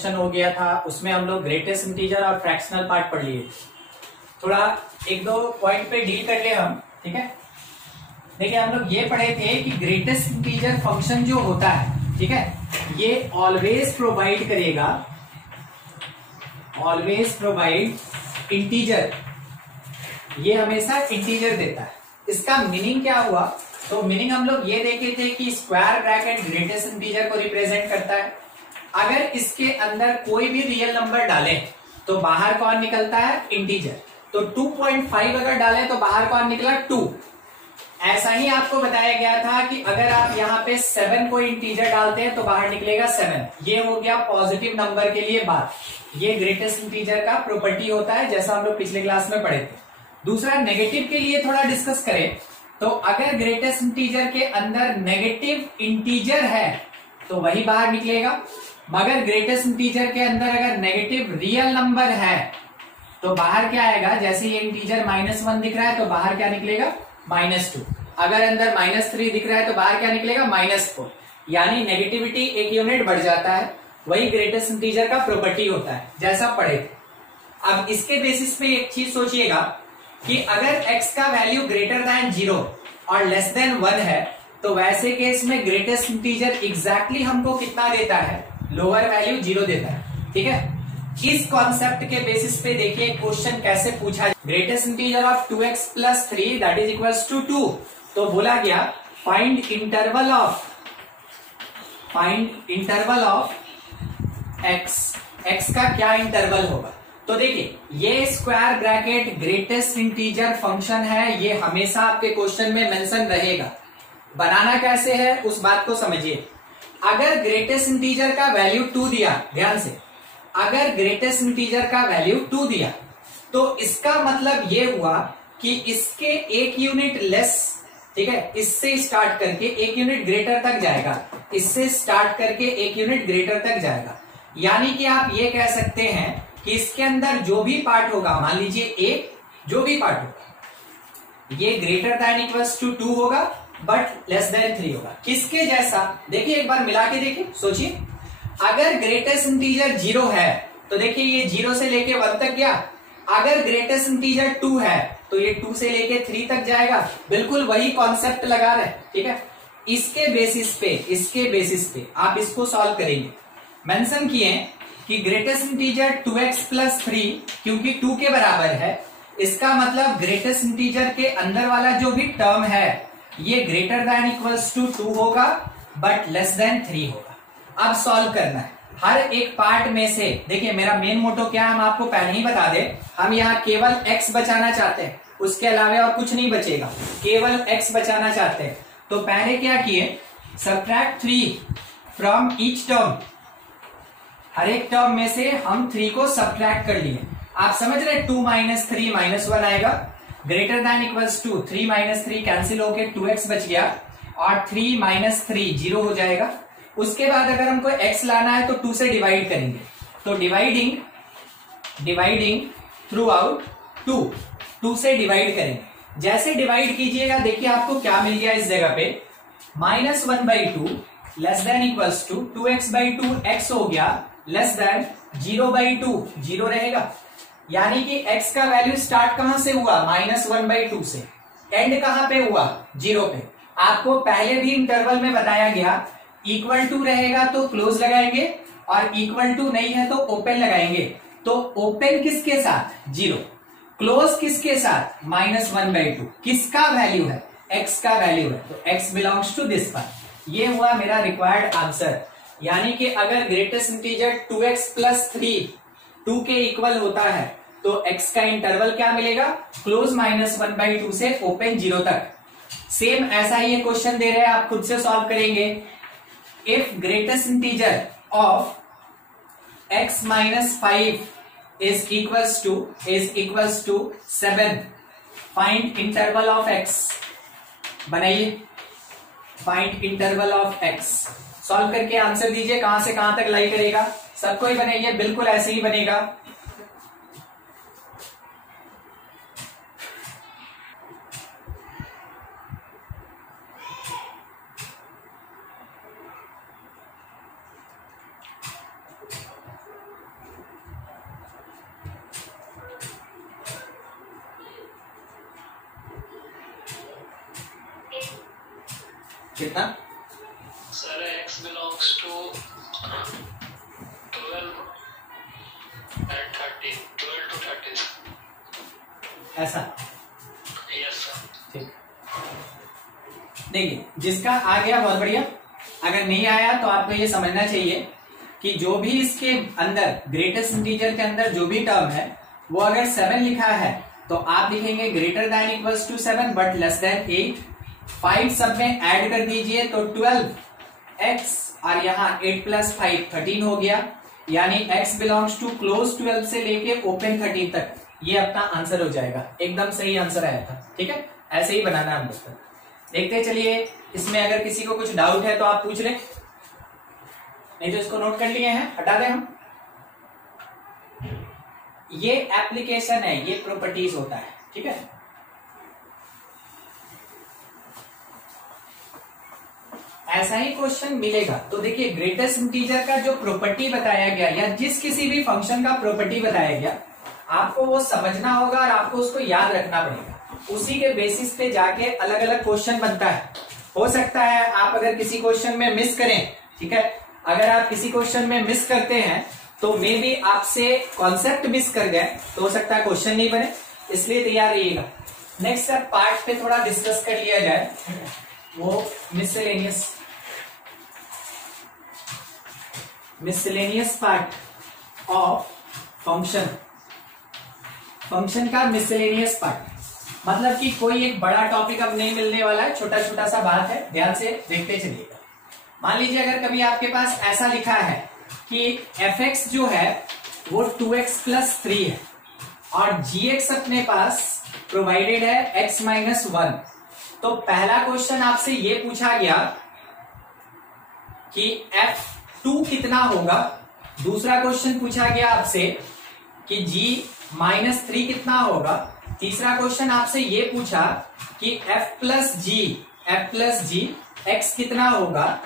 Function हो गया था, उसमें हम लोग ग्रेटेस्ट इंटीजर और फ्रैक्शनल पार्ट पढ़ लिए। थोड़ा एक दो पॉइंट पे डील कर ले हम, ठीक है। देखिए हम लोग ये पढ़े थे कि ग्रेटेस्ट इंटीजर फंक्शन जो होता है, ठीक है, ये ऑलवेज प्रोवाइड करेगा, ऑलवेज प्रोवाइड इंटीजर, ये हमेशा इंटीजर देता है। इसका मीनिंग क्या हुआ? तो मीनिंग हम लोग ये देखे थे कि स्क्वायर ब्रैकेट ग्रेटेस्ट इंटीजर को रिप्रेजेंट करता है। अगर इसके अंदर कोई भी रियल नंबर डालें तो बाहर कौन निकलता है? इंटीजर। तो 2.5 अगर डालें तो बाहर कौन निकला? 2। ऐसा ही आपको बताया गया था कि अगर आप यहाँ पे 7 को इंटीजर डालते हैं तो बाहर निकलेगा 7। ये हो गया पॉजिटिव नंबर के लिए बात। ये ग्रेटेस्ट इंटीजर का प्रॉपर्टी होता है, जैसा हम लोग पिछले क्लास में पढ़े थे। दूसरा नेगेटिव के लिए थोड़ा डिस्कस करें तो अगर ग्रेटेस्ट इंटीजर के अंदर नेगेटिव इंटीजर है तो वही बाहर निकलेगा, मगर ग्रेटेस्ट इंटीजर के अंदर अगर नेगेटिव रियल नंबर है तो बाहर क्या आएगा? जैसे ये इंटीजर -1 दिख रहा है तो बाहर क्या निकलेगा? -2। अगर अंदर -3 दिख रहा है तो बाहर क्या निकलेगा? -4। यानी नेगेटिविटी एक यूनिट बढ़ जाता है। वही ग्रेटेस्ट इंटीजर का प्रॉपर्टी होता है, जैसा पढ़े थे। अब इसके बेसिस पे एक चीज सोचिएगा कि अगर x का वैल्यू ग्रेटर देन 0 और लेस देन 1 है तो वैसे केस में ग्रेटेस्ट इंटीजर एग्जैक्टली हमको कितना देता है? लोअर वैल्यू 0 देता है, ठीक है। इस कॉन्सेप्ट के बेसिस पे देखिए क्वेश्चन कैसे पूछा। Greatest integer of 2x + 3 that is equals to 2। तो बोला गया फाइंड इंटरवल ऑफ x का क्या इंटरवल होगा? तो देखिए ये square bracket greatest integer function है, ये हमेशा आपके क्वेश्चन में मेंशन रहेगा। बनाना कैसे है उस बात को समझिए। अगर ग्रेटेस्ट इंटीजर का वैल्यू 2 दिया, ध्यान से, अगर ग्रेटेस्ट इंटीजर का वैल्यू 2 दिया तो इसका मतलब ये हुआ कि इसके एक यूनिट लेस, ठीक है, इससे स्टार्ट करके एक यूनिट ग्रेटर तक जाएगा, इससे स्टार्ट करके एक यूनिट ग्रेटर तक जाएगा। यानी कि आप ये कह सकते हैं कि इसके अंदर जो भी पार्ट होगा, मान लीजिए ए, जो भी पार्ट होगा ये ग्रेटर दैन इक्वल्स टू 2 होगा बट लेस देन 3 होगा। किसके जैसा? देखिए एक बार मिला के देखिए, सोचिए। अगर ग्रेटेस्ट इंटीजर 0 है तो देखिए ये 0 से लेके 1 तक गया। अगर ग्रेटेस्ट इंटीजर 2 है तो ये 2 से लेके 3 तक जाएगा। बिल्कुल वही कॉन्सेप्ट लगा रहे, ठीक है। इसके बेसिस पे आप इसको सॉल्व करेंगे। मेंशन किए कि ग्रेटेस्ट इंटीजर 2x + 3 क्योंकि 2 के बराबर है, इसका मतलब ग्रेटेस्ट इंटीजर के अंदर वाला जो भी टर्म है ये ग्रेटर दैन इक्वल्स टू 2 होगा बट लेस देन 3 होगा। अब सॉल्व करना है हर एक पार्ट में से। देखिए मेरा मेन मोटो क्या है हम आपको पहले ही बता दें, हम यहाँ केवल x बचाना चाहते हैं, उसके अलावा और कुछ नहीं बचेगा, केवल x बचाना चाहते हैं। तो पहले क्या किए? Subtract 3 from each term. हर एक टर्म में से हम 3 को सबट्रैक्ट कर लिए। आप समझ रहे? 2 - 3 -1 आएगा, greater than equals to 3 - 3 cancel होके 2x बच गया और 3 - 3 0 हो जाएगा। उसके बाद अगर हमको x लाना है तो 2 से डिवाइड करेंगे, तो डिवाइडिंग थ्रू आउट 2 से डिवाइड करेंगे। जैसे डिवाइड कीजिएगा देखिए आपको क्या मिल गया इस जगह पे, -1/2 less than equals to 2x/2 x हो गया लेस देन 0/2 0 रहेगा। यानी कि x का वैल्यू स्टार्ट कहां से हुआ? -1/2 से। एंड कहां पे हुआ? 0 पे। आपको पहले भी इंटरवल में बताया गया इक्वल टू रहेगा तो क्लोज लगाएंगे और इक्वल टू नहीं है तो ओपन लगाएंगे। तो ओपन किसके साथ? 0। क्लोज किसके साथ? -1/2। किसका वैल्यू है? x का वैल्यू है, तो x belongs to this part. ये हुआ मेरा रिक्वायर्ड आंसर। यानी कि अगर ग्रेटेस्ट इंटीजर 2x + 3 2 के इक्वल होता है तो x का इंटरवल क्या मिलेगा? क्लोज -1/2 से ओपन 0 तक। सेम ऐसा ही ये क्वेश्चन दे रहे हैं, आप खुद से सॉल्व करेंगे। If greatest integer of x - 5 is equals to 7, find interval of x। बनाइए find interval of x, solve करके आंसर दीजिए कहां से कहां तक लाई करेगा। सबको ही बनाइए, बिल्कुल ऐसे ही बनेगा। कितना sir x belongs to 12 and 13, 12 to 13 ऐसा? Yes sir. ठीक, देखिए जिसका आ गया बहुत बढ़िया, अगर नहीं आया तो आपको ये समझना चाहिए कि जो भी इसके अंदर ग्रेटेस्ट इंटीजर के अंदर जो भी टर्म है वो अगर 7 लिखा है तो आप लिखेंगे greater than equals to 7 but less than 8। 5 सब में ऐड कर दीजिए तो 12x और यहाँ 8 प्लस 5 13 हो गया, यानी x बिलोंग्स टू क्लोज 12 से लेके ओपन 13 तक ये अपना आंसर हो जाएगा। एकदम सही आंसर आया था। ठीक है, ऐसे ही बनाना है हम दोस्तों। देखते चलिए, इसमें अगर किसी को कुछ डाउट है तो आप पूछ लें, नहीं तो इसको नोट कर लिए हैं, हटा दें हम। ये एप्लीकेशन है, ये प्रॉपर्टीज होता है। ठीक है, ऐसा ही क्वेश्चन मिलेगा। तो देखिए ग्रेटेस्ट इंटीजर का जो प्रॉपर्टी बताया गया या जिस किसी भी फंक्शन का प्रॉपर्टी बताया गया आपको वो समझना होगा और आपको उसको याद रखना पड़ेगा। उसी के बेसिस पे जाके अलग अलग क्वेश्चन बनता है। हो सकता है आप अगर किसी क्वेश्चन में मिस करें, ठीक है, अगर आप किसी क्वेश्चन में मिस करते हैं तो मे बी आपसे कॉन्सेप्ट मिस कर गए तो हो सकता है क्वेश्चन नहीं बने, इसलिए तैयार रहिएगा। नेक्स्ट पार्ट पे थोड़ा डिस्कस कर लिया जाए, वो मिसलेनियस पार्ट ऑफ फंक्शन का मिसलेनियस पार्ट मतलब कि कोई एक बड़ा टॉपिक अब नहीं मिलने वाला है, छोटा छोटा सा बात है, ध्यान से देखते चलिएगा। मान लीजिए अगर कभी आपके पास ऐसा लिखा है कि fx जो है वो 2x प्लस 3 है और gx अपने पास प्रोवाइडेड है x माइनस 1, तो पहला क्वेश्चन आपसे ये पूछा गया कि f2 कितना होगा। दूसरा क्वेश्चन पूछा गया आपसे कि g माइनस 3 कितना होगा। तीसरा क्वेश्चन आपसे ये पूछा कि f प्लस जी x कितना होगा।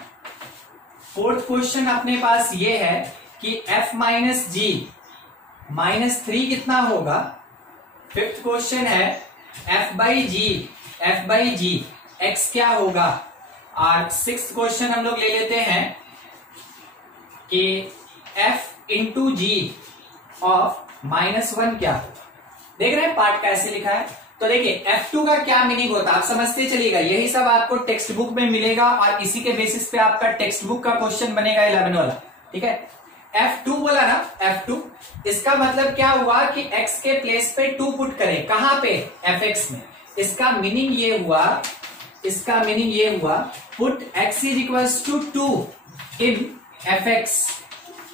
फोर्थ क्वेश्चन अपने पास ये है कि f माइनस जी माइनस 3 कितना होगा। फिफ्थ क्वेश्चन है f बाई जी x क्या होगा। और सिक्स्थ क्वेश्चन हम लोग ले लेते हैं कि f इंटू जी ऑफ -1 क्या होगा। देख रहे हैं पार्ट कैसे लिखा है। तो देखिए F2 का क्या मीनिंग होता है आप समझते चलिएगा, यही सब आपको टेक्स्ट बुक में मिलेगा और इसी के बेसिस पे आपका टेक्स्ट बुक का क्वेश्चन बनेगा 11 वाला। ठीक है, F2 बोला ना, F2 इसका मतलब क्या हुआ कि x के प्लेस पे 2 पुट करें, कहां पे, fx में। इसका मीनिंग ये हुआ put x is equals to 2 in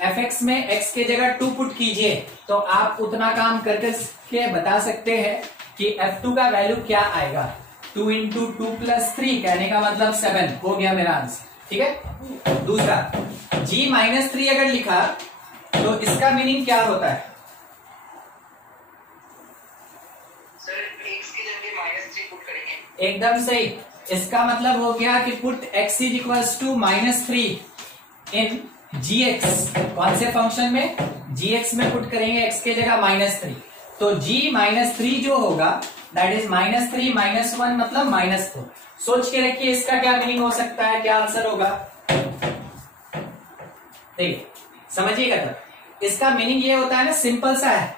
fx में x के जगह 2 पुट कीजिए तो आप उतना काम करके बता सकते हैं कि F2 का वैल्यू क्या आएगा। 2 इंटू 2 प्लस 3 कहने का मतलब 7 हो गया मेरा आंसर। ठीक है, दूसरा g माइनस 3 अगर लिखा तो इसका मीनिंग क्या होता है। सर x की जगह -3 पुट करेंगे। एकदम सही, इसका मतलब हो गया कि put x is equals to -3 in gx। कौन से फंक्शन में, gx में पुट करेंगे x के जगह -3, तो g -3 जो होगा दैट इज -3 -1 मतलब -4। सोच के रखिए इसका क्या मीनिंग हो सकता है, क्या आंसर होगा। देखिए समझिएगा, तब इसका मीनिंग ये होता है ना, सिंपल सा है,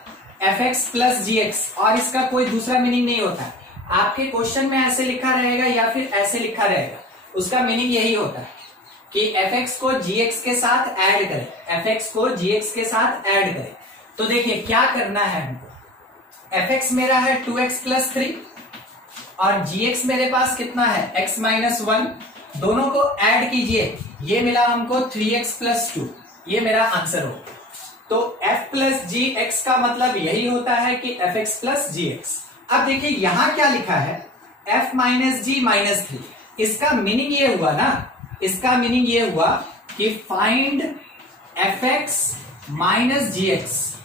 fx प्लस gx और इसका कोई दूसरा मीनिंग नहीं होता है। आपके क्वेश्चन में ऐसे लिखा रहेगा या फिर ऐसे लिखा रहेगा, उसका मीनिंग यही होता है कि fx को gx के साथ ऐड करें, fx को gx के साथ ऐड करें। तो देखिए क्या करना है हमको, fx मेरा है 2x प्लस 3 और gx मेरे पास कितना है x माइनस 1, दोनों को ऐड कीजिए, ये मिला हमको 3x प्लस 2, ये मेरा आंसर हो। तो f प्लस जी एक्स का मतलब यही होता है कि fx प्लस जी एक्स। अब देखिए यहां क्या लिखा है, f माइनस जी माइनस 3, इसका मीनिंग ये हुआ ना, इसका मीनिंग ये हुआ कि find fx minus g x.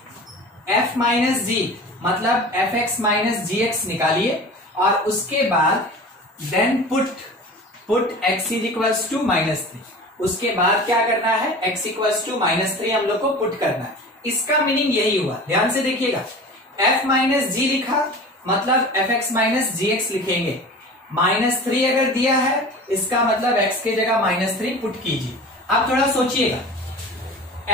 f minus g मतलब fx माइनस जी एक्स निकालिए और उसके बाद then put x is equals to -3। उसके बाद क्या करना है, x इक्वल्स टू -3 हम लोग को पुट करना है। इसका मीनिंग यही हुआ, ध्यान से देखिएगा, f माइनस जी लिखा मतलब fx माइनस जी एक्स लिखेंगे। -3 अगर दिया है इसका मतलब x के जगह -3 पुट कीजिए। अब थोड़ा सोचिएगा,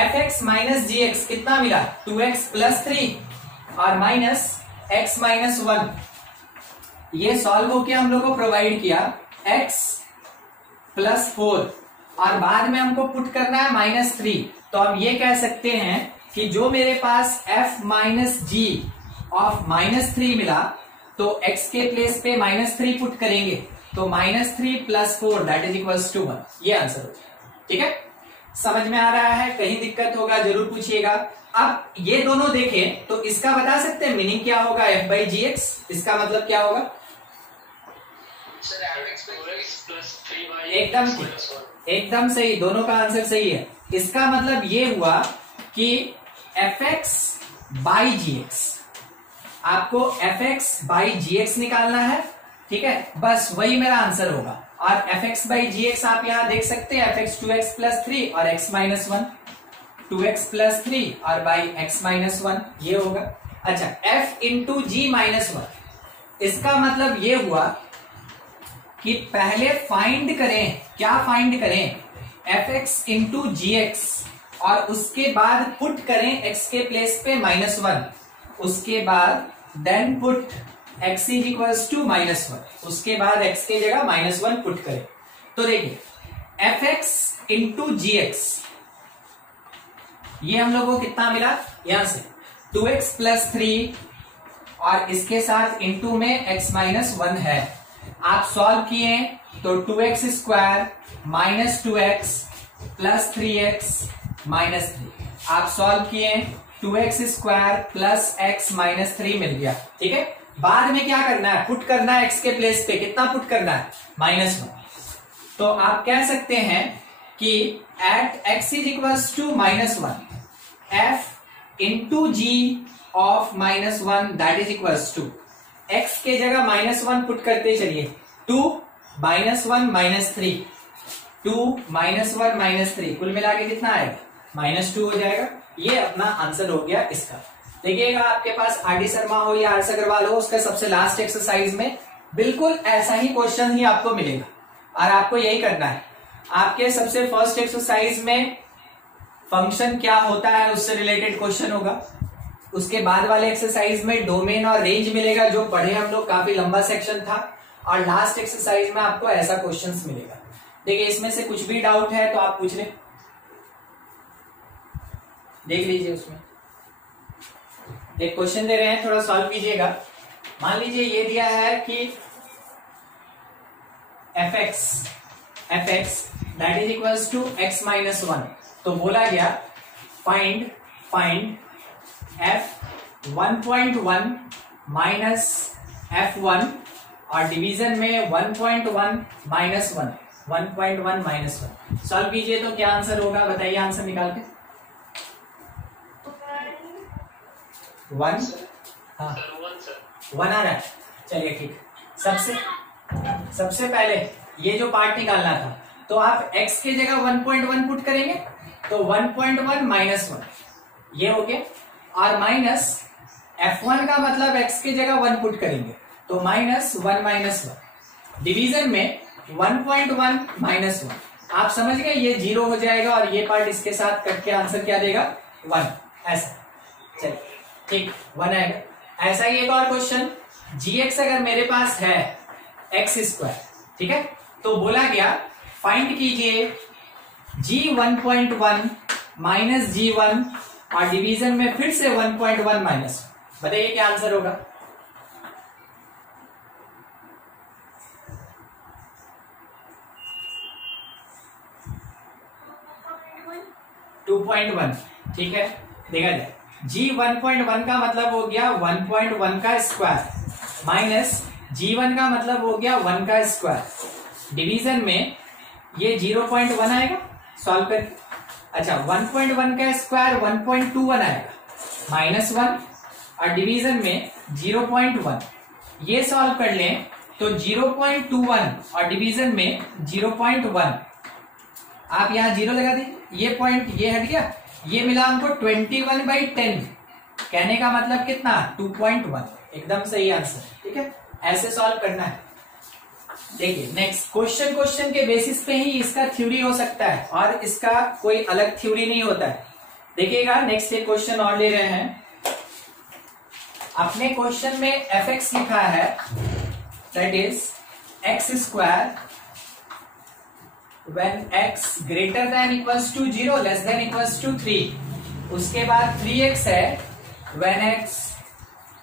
fx माइनस gx कितना मिला, 2x प्लस 3 और माइनस x माइनस 1। ये सॉल्व होके हम लोग को प्रोवाइड किया x प्लस 4 और बाद में हमको पुट करना है -3। तो हम ये कह सकते हैं कि जो मेरे पास f माइनस जी ऑफ -3 मिला, तो x के प्लेस पे -3 पुट करेंगे तो -3 plus 4 that is equals to 1। ये आंसर हो जाएगा। ठीक है, समझ में आ रहा है? कहीं दिक्कत होगा जरूर पूछिएगा। अब ये दोनों देखें तो इसका बता सकते हैं मीनिंग क्या होगा, f बाई जी एक्स, इसका मतलब क्या होगा? एकदम सही, दोनों का आंसर सही है। इसका मतलब ये हुआ कि fx बाई जी एक्स, आपको fx बाई जी एक्स निकालना है। ठीक है, बस वही मेरा आंसर होगा। और fx बाई जी एक्स आप यहां देख सकते हैं, fx 2x प्लस 3 और x माइनस 1, 2x प्लस 3 और बाई x माइनस 1, ये होगा। अच्छा, f इंटू जी माइनस 1, इसका मतलब ये हुआ कि पहले फाइंड करें, क्या फाइंड करें, fx इंटू जी एक्स और उसके बाद पुट करें x के प्लेस पे -1, उसके बाद then put x is equals to -1, उसके बाद x के जगह -1 पुट करें। तो देखिए fx इंटू जी एक्स, ये हम लोगों को कितना मिला, यहां से 2x प्लस 3 और इसके साथ इंटू में x माइनस 1 है। आप सॉल्व किए तो 2x square minus 2x plus 3x minus 3, आप सॉल्व किए 2x square plus x minus 3 मिल गया। ठीक है, बाद में क्या करना है, पुट करना है x के प्लेस पे, कितना पुट करना है, -1। तो आप कह सकते हैं कि at x is equals to -1 f into g of -1 that is equals to, x के जगह -1 पुट करते चलिए, 2 -1 -3, 2 -1 -3, कुल मिला के कितना आएगा, -2 हो जाएगा। ये अपना आंसर हो गया इसका। देखिएगा आपके पास आर.डी. शर्मा हो या आर.एस. अग्रवाल हो, उसका सबसे लास्ट एक्सरसाइज में बिल्कुल ऐसा ही क्वेश्चन ही आपको मिलेगा और आपको यही करना है। आपके सबसे फर्स्ट एक्सरसाइज में फंक्शन क्या होता है उससे रिलेटेड क्वेश्चन होगा, उसके बाद वाले एक्सरसाइज में डोमेन और रेंज मिलेगा, जो पढ़े हम लोग, काफी लंबा सेक्शन था, और लास्ट एक्सरसाइज में आपको ऐसा क्वेश्चंस मिलेगा। देखिए इसमें से कुछ भी डाउट है तो आप पूछ लें, देख लीजिए। उसमें एक क्वेश्चन दे रहे हैं, थोड़ा सॉल्व कीजिएगा। मान लीजिए ये दिया है कि fx that is equals to x minus 1, तो बोला गया फाइंड f 1.1 माइनस f1 और डिवीजन में 1.1 माइनस 1, 1.1 माइनस 1। सॉल्व कीजिए तो क्या आंसर होगा, बताइए आंसर निकाल के। 1, हाँ 1 आ रहा है, चलिए ठीक। सबसे पहले ये जो पार्ट निकालना था, तो आप x के जगह 1.1 पुट करेंगे तो 1.1 माइनस 1 ये हो गया, और माइनस f1 का मतलब x के जगह 1 पुट करेंगे तो -1 माइनस 1, डिवीजन में 1.1 माइनस 1। आप समझ गए, ये 0 हो जाएगा और ये पार्ट इसके साथ कट के आंसर क्या देगा, 1, ऐसा। चलिए ठीक, 1 आएगा। ऐसा ही एक और क्वेश्चन, gx अगर मेरे पास है x स्क्वायर, ठीक है, तो बोला गया फाइंड कीजिए g 1.1 माइनस g1 और डिवीजन में फिर से 1.1 माइनस, बताइए क्या आंसर होगा। ठीक है, देखा जाए g 1.1 का मतलब हो गया 1.1 का स्क्वायर माइनस g1 का मतलब हो गया 1 का स्क्वायर, डिवीजन में ये 0.1 आएगा सॉल्व करके। अच्छा, 1.1 का स्क्वायर 1.21 आएगा -1 और डिवीजन में 0.1, ये सॉल्व कर लें तो 0.21 और डिवीजन में 0.1, आप यहां 0 लगा दीजिए, ये पॉइंट ये हट गया, ये मिला हमको 21/10, कहने का मतलब कितना, 2.1, एकदम सही आंसर। ठीक है, ऐसे सॉल्व करना है। देखिए नेक्स्ट क्वेश्चन के बेसिस पे ही इसका थ्योरी हो सकता है और इसका कोई अलग थ्योरी नहीं होता है। देखिएगा नेक्स्ट एक क्वेश्चन और ले रहे हैं। अपने क्वेश्चन में एफ एक्स लिखा है, that is x square when x greater than equals to 0 less than equals to 3। उसके बाद 3x है when x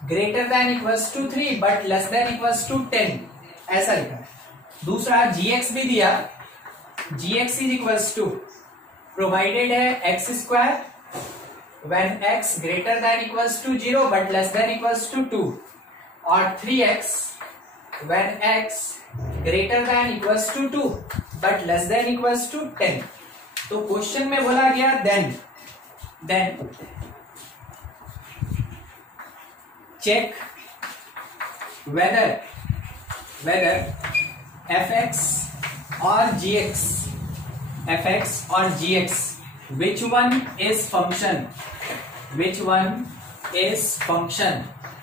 greater than equals to 3 but less than equals to 10, ऐसा लिखा है। दूसरा gx भी दिया, gx is equals to provided है x square when x greater than equals to 0 but less than equals to 2 और 3x when x greater than equals to 2 but less than equals to 10। तो question में बोला गया then check whether fx or gx which one is function,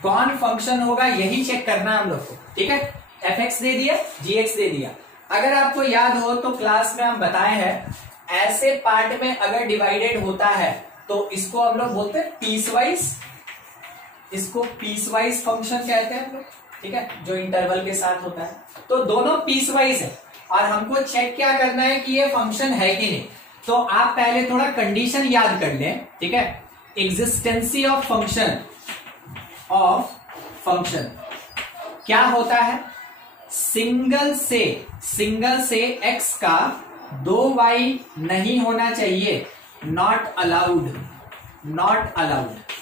कौन function होगा यही check करना है हम लोग को, ठीक है। fx दे दिया, gx दे दिया। अगर आपको याद हो तो क्लास में हम बताए हैं ऐसे पार्ट में अगर डिवाइडेड होता है तो इसको हम लोग बोलते हैं पीसवाइज, इसको पीसवाइज फंक्शन कहते हैं हम लोग, ठीक है, जो इंटरवल के साथ होता है। तो दोनों पीसवाइज है और हमको चेक क्या करना है कि ये फंक्शन है कि नहीं। तो आप पहले थोड़ा कंडीशन याद कर लें, ठीक है। एग्जिस्टेंसी ऑफ फंक्शन क्या होता है, सिंगल से x का 2y नहीं होना चाहिए, नॉट अलाउड,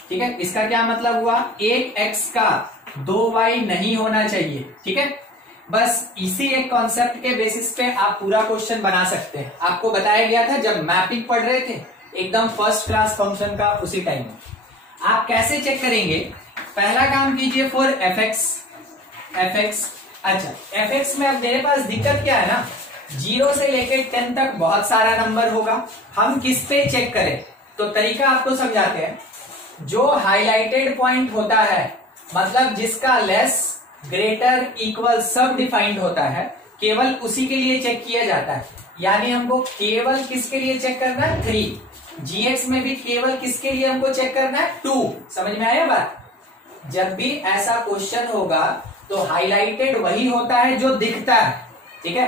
ठीक है। इसका क्या मतलब हुआ, एक x का 2y नहीं होना चाहिए, ठीक है। बस इसी एक कॉन्सेप्ट के बेसिस पे आप पूरा क्वेश्चन बना सकते हैं। आपको बताया गया था जब मैपिंग पढ़ रहे थे एकदम फर्स्ट क्लास फंक्शन का, उसी टाइम में आप कैसे चेक करेंगे। पहला काम कीजिए फॉर fx। अच्छा fx में अब मेरे पास दिक्कत क्या है ना, 0 से लेकर 10 तक बहुत सारा नंबर होगा, हम किस पे चेक करें। तो तरीका आपको समझाते हैं। जो हाईलाइटेड पॉइंट होता है, मतलब जिसका लेस ग्रेटर इक्वल सब डिफाइंड होता है, केवल उसी के लिए चेक किया जाता है। यानी हमको केवल किसके लिए चेक करना है, 3। gx में भी केवल किसके लिए हमको चेक करना है, 2। समझ में आया बात। जब भी ऐसा क्वेश्चन होगा तो हाईलाइटेड वही होता है जो दिखता है, ठीक है।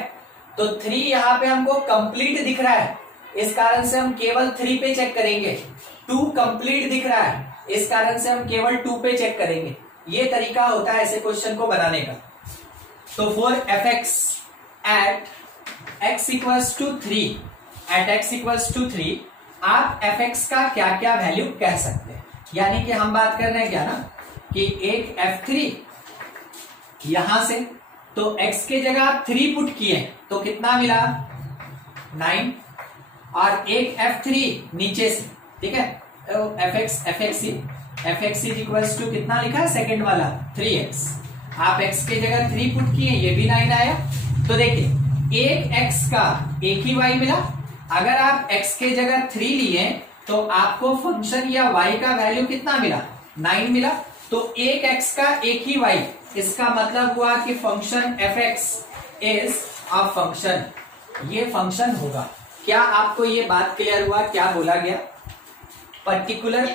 तो 3 यहाँ पे हमको कंप्लीट दिख रहा है, इस कारण से हम केवल 3 पे चेक करेंगे। 2 कंप्लीट दिख रहा है, इस कारण से हम केवल 2 पे चेक करेंगे। ये तरीका होता है ऐसे क्वेश्चन को बनाने का। तो for fx at x equals to 3 आप fx का क्या क्या वैल्यू कह सकते हैं। यानी कि हम बात कर रहे हैं क्या ना, कि एक f3 यहां से, तो x के जगह आप 3 पुट किए तो कितना मिला, 9, और एक f3 नीचे से, ठीक है। तो fx इक्वल्स टू कितना लिखा है, सेकंड वाला 3x। आप x के जगह 3 पुट किए, ये भी 9 आया। तो देखिए एक x का एक ही y मिला। अगर आप x के जगह 3 लिए तो आपको फंक्शन या y का वैल्यू कितना मिला, 9 मिला। तो एक x का एक ही y, इसका मतलब हुआ कि function fx is a function, ये फंक्शन होगा। क्या आपको ये बात क्लियर हुआ, क्या बोला गया। पर्टिकुलर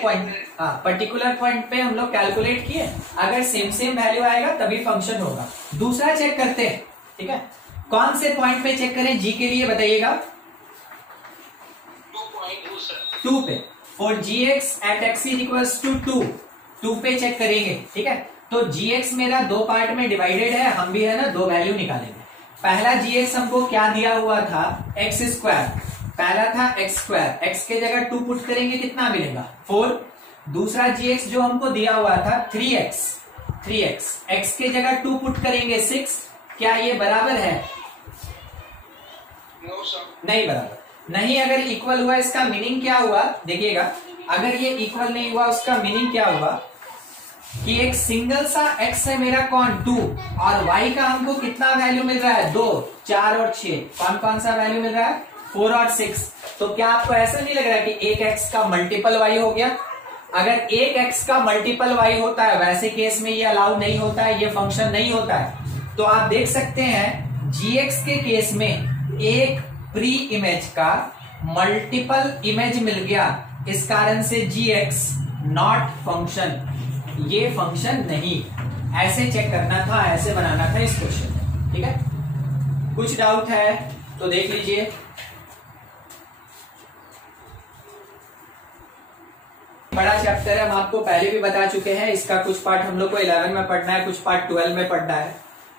पॉइंट पे हम लोग कैलकुलेट किए, अगर सेम वैल्यू आएगा तभी फंक्शन होगा। दूसरा चेक करते हैं, ठीक है। कौन से पॉइंट पे चेक करें, जी के लिए बताइएगा। 2 पे। For gx at x is equals to 2 पे चेक करेंगे, ठीक है। तो gx मेरा 2 पार्ट में डिवाइडेड है, हम भी है ना 2 वैल्यू निकालेंगे। पहला gx हमको क्या दिया हुआ था, x स्क्वायर, पहला था x स्क्वायर, x के जगह 2 पुट करेंगे कितना मिलेगा, 4। दूसरा gx जो हमको दिया हुआ था 3x, x के जगह 2 पुट करेंगे 6। क्या ये बराबर है, नहीं बराबर नहीं। अगर इक्वल हुआ इसका मीनिंग क्या हुआ, देखिएगा। अगर ये इक्वल नहीं हुआ उसका मीनिंग क्या हुआ कि एक सिंगल सा x है मेरा कौन, 2, और y का हमको कितना वैल्यू मिल रहा है, 2, 4 और 6। कौन सा वैल्यू मिल रहा है, 4 और 6। तो क्या आपको ऐसा नहीं लग रहा है कि एक x का मल्टीपल y हो गया। अगर एक x का मल्टीपल y होता है, वैसे केस में ये अलाउ नहीं होता है, ये फंक्शन नहीं होता है। तो आप देख सकते हैं gx के केस में एक प्री इमेज का मल्टीपल इमेज मिल गया, इस कारण से gx नॉट फंक्शन, ये फंक्शन नहीं। ऐसे चेक करना था, ऐसे बनाना था इस क्वेश्चन में। ठीक है, कुछ डाउट है तो देख लीजिए। बड़ा चैप्टर है, हम आपको पहले भी बता चुके हैं। इसका कुछ पार्ट हम लोग को 11 में पढ़ना है, कुछ पार्ट 12 में पढ़ना है।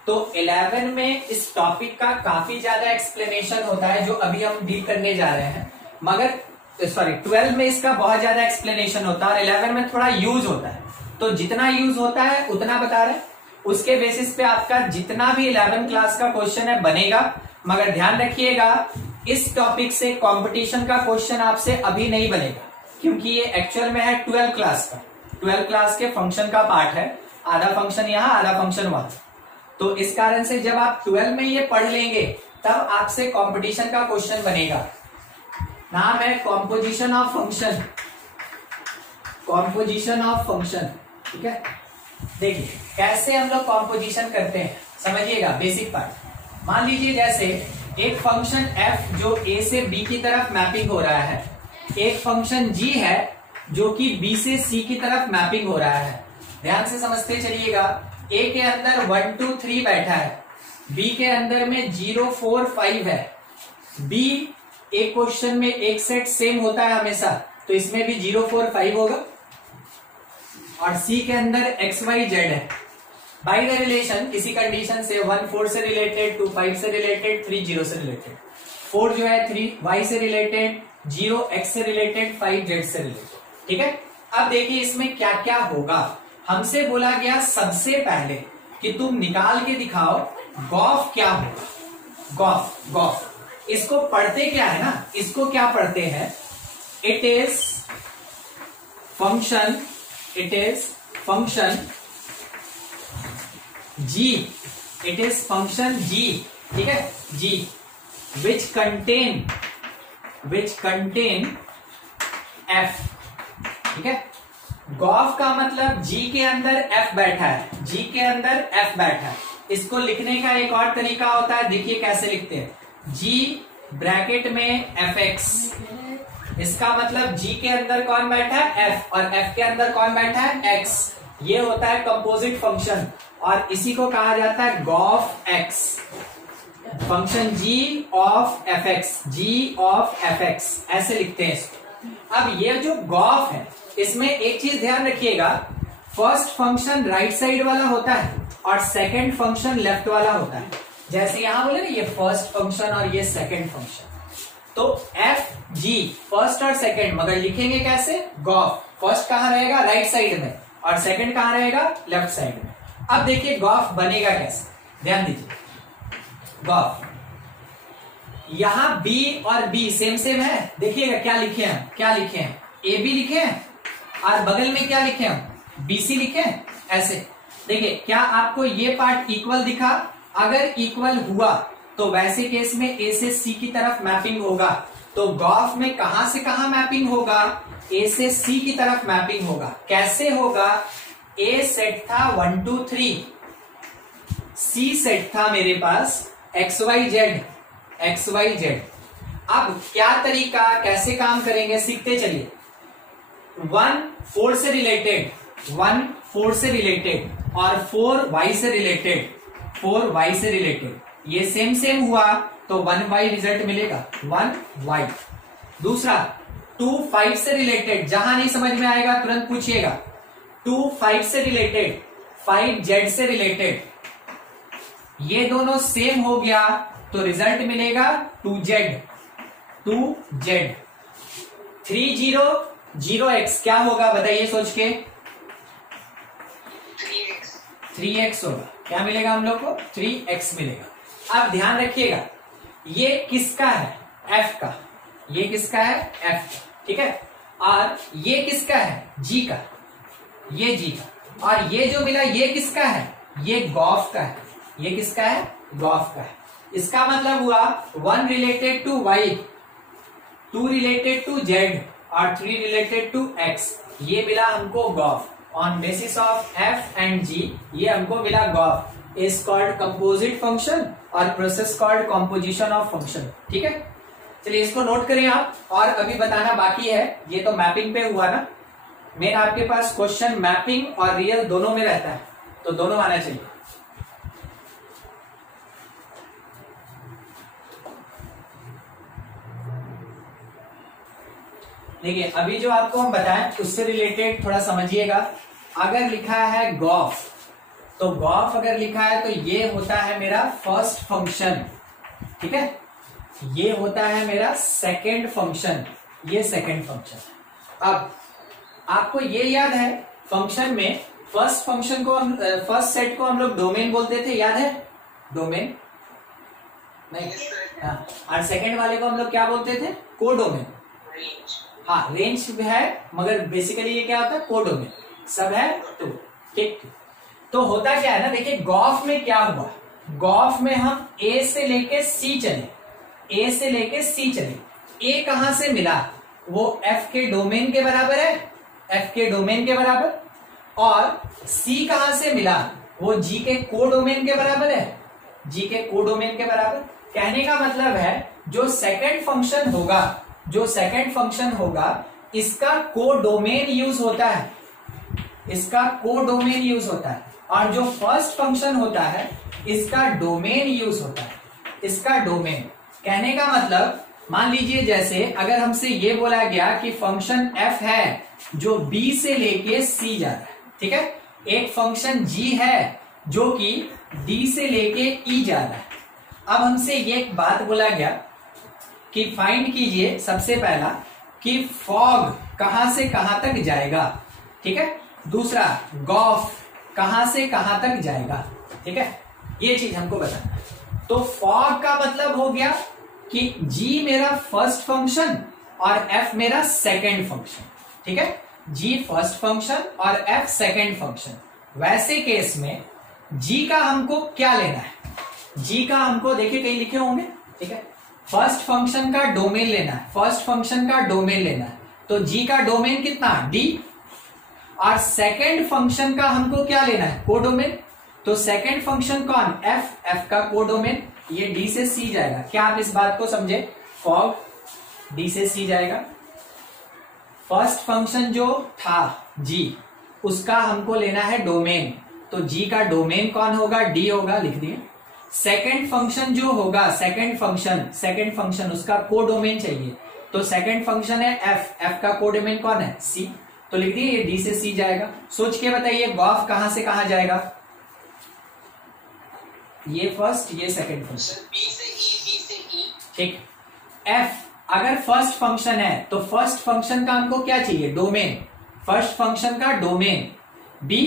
तो 11 में इस टॉपिक का काफी ज्यादा एक्सप्लेनेशन होता है जो अभी हम डील करने जा रहे हैं, मगर 12 में इसका बहुत ज्यादा एक्सप्लेनेशन होता है और 11 में थोड़ा यूज होता है। तो जितना यूज होता है उतना बता रहे हैं, उसके बेसिस पे आपका जितना भी 11 क्लास का क्वेश्चन है बनेगा। मगर ध्यान रखिएगा, इस टॉपिक से कंपटीशन का क्वेश्चन आपसे अभी नहीं बनेगा, क्योंकि ये एक्चुअल में है 12 क्लास का। 12 क्लास के फंक्शन का पार्ट है, आधा फंक्शन यहाँ आधा फंक्शन वहां। तो इस कारण से जब आप 12 में ये पढ़ लेंगे तब आपसे कंपटीशन का क्वेश्चन बनेगा। नाम है composition of function, composition of function. ठीक है, देखिए कैसे हम लोग कॉम्पोजिशन करते हैं, समझिएगा बेसिक पार्ट। मान लीजिए जैसे एक फंक्शन f जो a से b की तरफ मैपिंग हो रहा है, एक फंक्शन g है जो कि b से c की तरफ मैपिंग हो रहा है। ध्यान से समझते चलिएगा, a के अंदर 1 2 3 बैठा है, b के अंदर में 0 4 5 है। b एक क्वेश्चन में एक सेट सेम होता है हमेशा, तो इसमें भी 0 4 5 होगा। और c के अंदर x y z है। बाय द रिलेशन किसी कंडीशन से 1 4 से रिलेटेड, 2 5 से रिलेटेड, 3 0 से रिलेटेड। 4 जो है 3 y से रिलेटेड, 0 x से रिलेटेड, 5 z से रिलेटेड। ठीक है, अब देखिए इसमें क्या क्या होगा। हमसे बोला गया सबसे पहले कि तुम निकाल के दिखाओ गॉफ क्या होगा। गॉफ, गॉफ इसको पढ़ते क्या है ना, इसको क्या पढ़ते हैं, it is function, it is function g, it is function g। ठीक है, g which contain f। ठीक है, गॉफ का मतलब g के अंदर f बैठा है, g के अंदर f बैठा है। इसको लिखने का एक और तरीका होता है, देखिए कैसे लिखते हैं, g ब्रैकेट में fx। इसका मतलब g के अंदर कौन बैठा है, f, और f के अंदर कौन बैठा है, x। ये होता है कंपोजिट फंक्शन और इसी को कहा जाता है g of x। Function g of fx, g of fx ऐसे लिखते हैं इसको। अब ये जो गॉफ है इसमें एक चीज ध्यान रखिएगा, फर्स्ट फंक्शन राइट साइड वाला होता है और सेकंड फंक्शन लेफ्ट वाला होता है। जैसे यहां बोले ना, ये फर्स्ट फंक्शन और ये सेकंड फंक्शन। तो f g फर्स्ट और सेकंड, मगर लिखेंगे कैसे, गॉफ। फर्स्ट कहां रहेगा, राइट साइड में, और सेकंड कहां रहेगा, लेफ्ट साइड में। अब देखिए गॉफ बनेगा कैसे, ध्यान दीजिए। गॉफ यहां b और b सेम सेम है, देखिएगा क्या लिखे हैं, क्या लिखे हैं, ए बी लिखे हैं और बगल में क्या लिखे हम, बी सी लिखे हैं। ऐसे देखिए, क्या आपको ये पार्ट इक्वल दिखा, अगर इक्वल हुआ तो वैसे केस में ए से सी की तरफ मैपिंग होगा। तो गॉफ में कहां से कहां मैपिंग होगा, ए से सी की तरफ मैपिंग होगा। कैसे होगा, ए सेट था 1 2 3, सी सेट था मेरे पास x y z, x y z. अब क्या तरीका, कैसे काम करेंगे सीखते चलिए। 1 4 से रिलेटेड, 1 4 से रिलेटेड और 4 y से रिलेटेड, 4 y से रिलेटेड, ये सेम सेम हुआ तो 1 y रिजल्ट मिलेगा, 1 y। दूसरा 2 5 से रिलेटेड, जहां नहीं समझ में आएगा तुरंत पूछिएगा। 2 5 से रिलेटेड, 5 z से रिलेटेड, ये दोनों सेम हो गया तो रिजल्ट मिलेगा 2z, 2z। 3 0 0 x क्या होगा बताइए सोच के, 3x होगा। क्या मिलेगा हम लोग को, 3x मिलेगा। अब ध्यान रखिएगा, ये किसका है, f का, ये किसका है, f का। ठीक है, और ये किसका है, g का, ये g का। और ये जो मिला ये किसका है, ये गॉफ का है, ये किसका है, गॉफ का है। इसका मतलब हुआ 1 related to y, 2 related to z और 3 रिलेटेड टू x। ये मिला हमको g of f. On basis of f and g ये हमको मिला g of f. Is called composite function और process called composition of function. ठीक है, चलिए इसको नोट करें आप। और अभी बताना बाकी है, ये तो मैपिंग पे हुआ ना, मेन आपके पास क्वेश्चन मैपिंग और रियल दोनों में रहता है, तो दोनों आना चाहिए। देखिए अभी जो आपको हम बताएं उससे रिलेटेड थोड़ा समझिएगा। अगर लिखा है गॉफ, तो गॉफ अगर लिखा है तो ये होता है मेरा फर्स्ट फंक्शन। ठीक है, ये होता है मेरा सेकंड फंक्शन, ये सेकंड फंक्शन। अब आपको ये याद है फंक्शन में फर्स्ट फंक्शन को हम फर्स्ट सेट को हम लोग डोमेन बोलते थे, याद है? डोमेन नहीं, हाँ, और सेकंड वाले को हम लोग क्या बोलते थे? कोडोमेन। हाँ, रेंज है मगर बेसिकली ये क्या होता है? कोडोमेन। सब है तो ठीक। तो होता क्या है ना, देखिए गॉफ में क्या हुआ, गॉफ में हम ए से लेके सी चले, ए से लेके सी चले। ए कहां से मिला? वो एफ के डोमेन के बराबर है, एफ के डोमेन के बराबर। और सी कहां से मिला? वो जी के कोडोमेन के बराबर है, जी के कोडोमेन के बराबर। कहने का मतलब है जो सेकंड फंक्शन होगा, जो सेकंड फंक्शन होगा इसका कोडोमेन यूज होता है, इसका कोडोमेन यूज होता है। और जो फर्स्ट फंक्शन होता है इसका डोमेन यूज होता है, इसका डोमेन। कहने का मतलब मान लीजिए जैसे अगर हमसे ये बोला गया कि फंक्शन f है जो b से लेके c जा रहा है, ठीक है, एक फंक्शन g है जो कि d से लेके e जा रहा है। अब हमसे ये एक बात बोला गया कि फाइंड कीजिए सबसे पहला कि फॉग कहां से कहां तक जाएगा, ठीक है, दूसरा गॉफ कहां से कहां तक जाएगा, ठीक है, ये चीज हमको बताना है। तो फॉग का मतलब हो गया कि g मेरा फर्स्ट फंक्शन और f मेरा सेकंड फंक्शन, ठीक है, g फर्स्ट फंक्शन और f सेकंड फंक्शन। वैसे केस में g का हमको क्या लेना है? g का हमको देखिए कहीं लिखे होंगे, ठीक है, फर्स्ट फंक्शन का डोमेन लेना है, फर्स्ट फंक्शन का डोमेन लेना है। तो g का डोमेन कितना? d। और सेकंड फंक्शन का हमको क्या लेना है? कोडोमेन। तो सेकंड फंक्शन कौन? f का कोडोमेन, ये d से c जाएगा। क्या आप इस बात को समझे? फॉग d से c जाएगा। फर्स्ट फंक्शन जो था g, उसका हमको लेना है डोमेन, तो g का डोमेन कौन होगा? d होगा, लिख दिए। सेकंड फंक्शन जो होगा, सेकंड फंक्शन उसका कोडोमेन चाहिए, तो सेकंड फंक्शन है f का कोडोमेन कौन है? c, तो लिख दिए ये d से c जाएगा। सोच के बताइए गॉफ कहां से कहां जाएगा? ये फर्स्ट, ये सेकंड फंक्शन, B से E। ठीक। f अगर फर्स्ट फंक्शन है तो फर्स्ट फंक्शन का हमको क्या चाहिए? डोमेन, फर्स्ट फंक्शन का डोमेन b।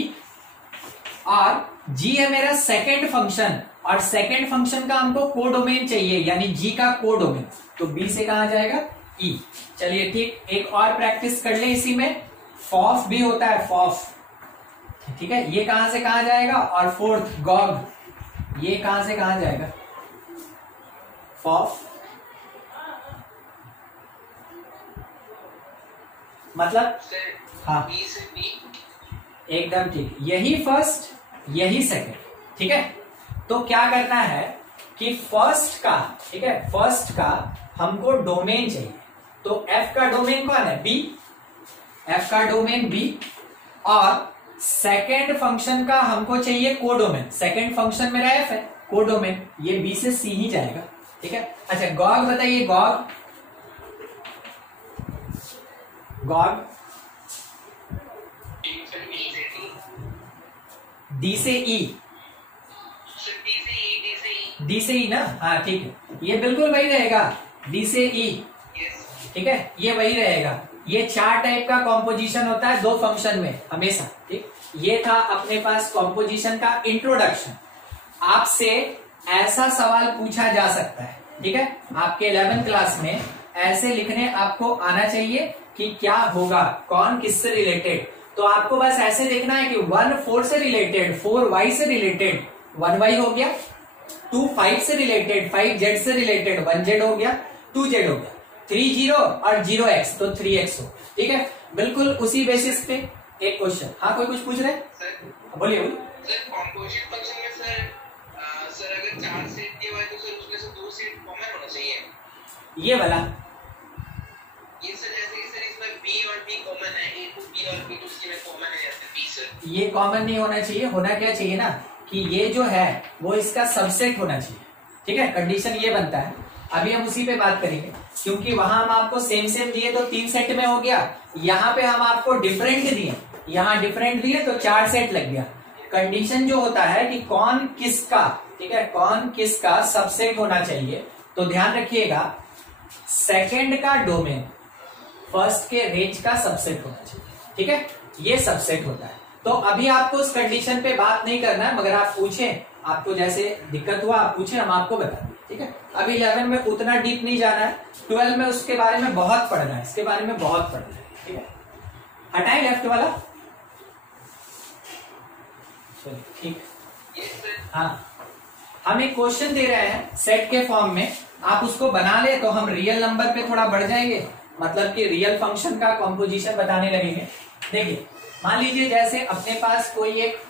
और g है मेरा सेकंड फंक्शन, और सेकंड फंक्शन का हमको कोडोमेन चाहिए, यानी g का कोडोमेन, तो b से कहां जाएगा? e। चलिए ठीक, एक और प्रैक्टिस कर ले इसी में। फॉफ भी होता है, फॉफ, ठीक है, ये कहां से कहां जाएगा? और फोर्थ गॉग, ये कहां से कहां जाएगा? फॉफ, मतलब हाँ, B से B। एकदम ठीक, यही फर्स्ट यही सेकंड, ठीक है। तो क्या करना है कि फर्स्ट का, ठीक है, फर्स्ट का हमको डोमेन चाहिए, तो f का डोमेन कौन है? b, f का डोमेन b। और सेकेंड फंक्शन का हमको चाहिए कोडोमेन, सेकेंड फंक्शन मेरा f है, कोडोमेन, ये b से c ही जाएगा, ठीक है। अच्छा गॉग बताइए, गॉग, गॉग D से E, D से E ना, हाँ ठीक है, ये बिल्कुल वही रहेगा, D से E, ठीक है, ये वही रहेगा। ये चार टाइप का कॉम्पोजिशन होता है दो फंक्शन में हमेशा, ठीक। ये था अपने पास कॉम्पोजिशन का इंट्रोडक्शन। आपसे ऐसा सवाल पूछा जा सकता है, ठीक है, आपके 11th क्लास में ऐसे लिखने आपको आना चाहिए कि क्या होगा, कौन किससे रिलेटेड। तो आपको बस ऐसे लिखना है कि 1 4 से रिलेटेड, 4 y से रिलेटेड, 1 y हो गया, 2 5 से रिलेटेड, 5 z से रिलेटेड, 1 z हो गया, 2 z हो गया, 3 0 और 0 x, तो 3 x हो, ठीक है। बिल्कुल उसी बेसिस पे एक क्वेश्चन। हाँ कोई कुछ पूछ रहे हैं? बोलिए बोलिए। सर कॉम्पोजिट फंक्शन में सर सर अगर 4 सेट दिया हुआ है तो सर उसमें से 2 सेट कॉमन होना चाहिए। ये वाला ये सर जैसे कि सर इसमें B और B कॉमन है, A to B और B to C में कॉमन है जैसे B सर। ये कॉमन नहीं होना चाहिए, होना क्या चाहिए ना कि ये जो है वो इसका सबसेट होना चाहिए। ठीक है, कंडीशन ये बनता है। अभी हम उसी पे बात करेंगे, क्योंकि वहां हम आपको सेम सेम दिए तो 3 सेट में हो गया, यहाँ पे हम आपको डिफरेंट दिए, यहाँ डिफरेंट दिए तो 4 सेट लग गया। कंडीशन जो होता है कि कौन किसका, ठीक है, कौन किसका सबसेट होना चाहिए, तो ध्यान रखिएगा सेकंड का डोमेन फर्स्ट के रेंज का सबसेट होना चाहिए। ठीक है, ये सबसेट होता है। तो अभी आपको उस कंडीशन पे बात नहीं करना है, मगर आप पूछें, आपको जैसे दिक्कत हुआ आप पूछें, हम आपको बता दें। ठीक है, अभी 11 में उतना डीप नहीं जाना है, 12 में उसके बारे में बहुत पढ़ना है, इसके बारे में बहुत पढ़ना है। ठीक है, हटाएं लेफ्ट वाला। चलिए ठीक, हाँ, हम एक क्वेश्चन दे रहे हैं सेट के फॉर्म में, आप उसको बना ले तो हम रियल नंबर पे थोड़ा बढ़ जाएंगे, मतलब कि रियल फंक्शन का कॉम्पोजिशन बताने लगेंगे। देखिए, मान लीजिए जैसे अपने पास कोई एक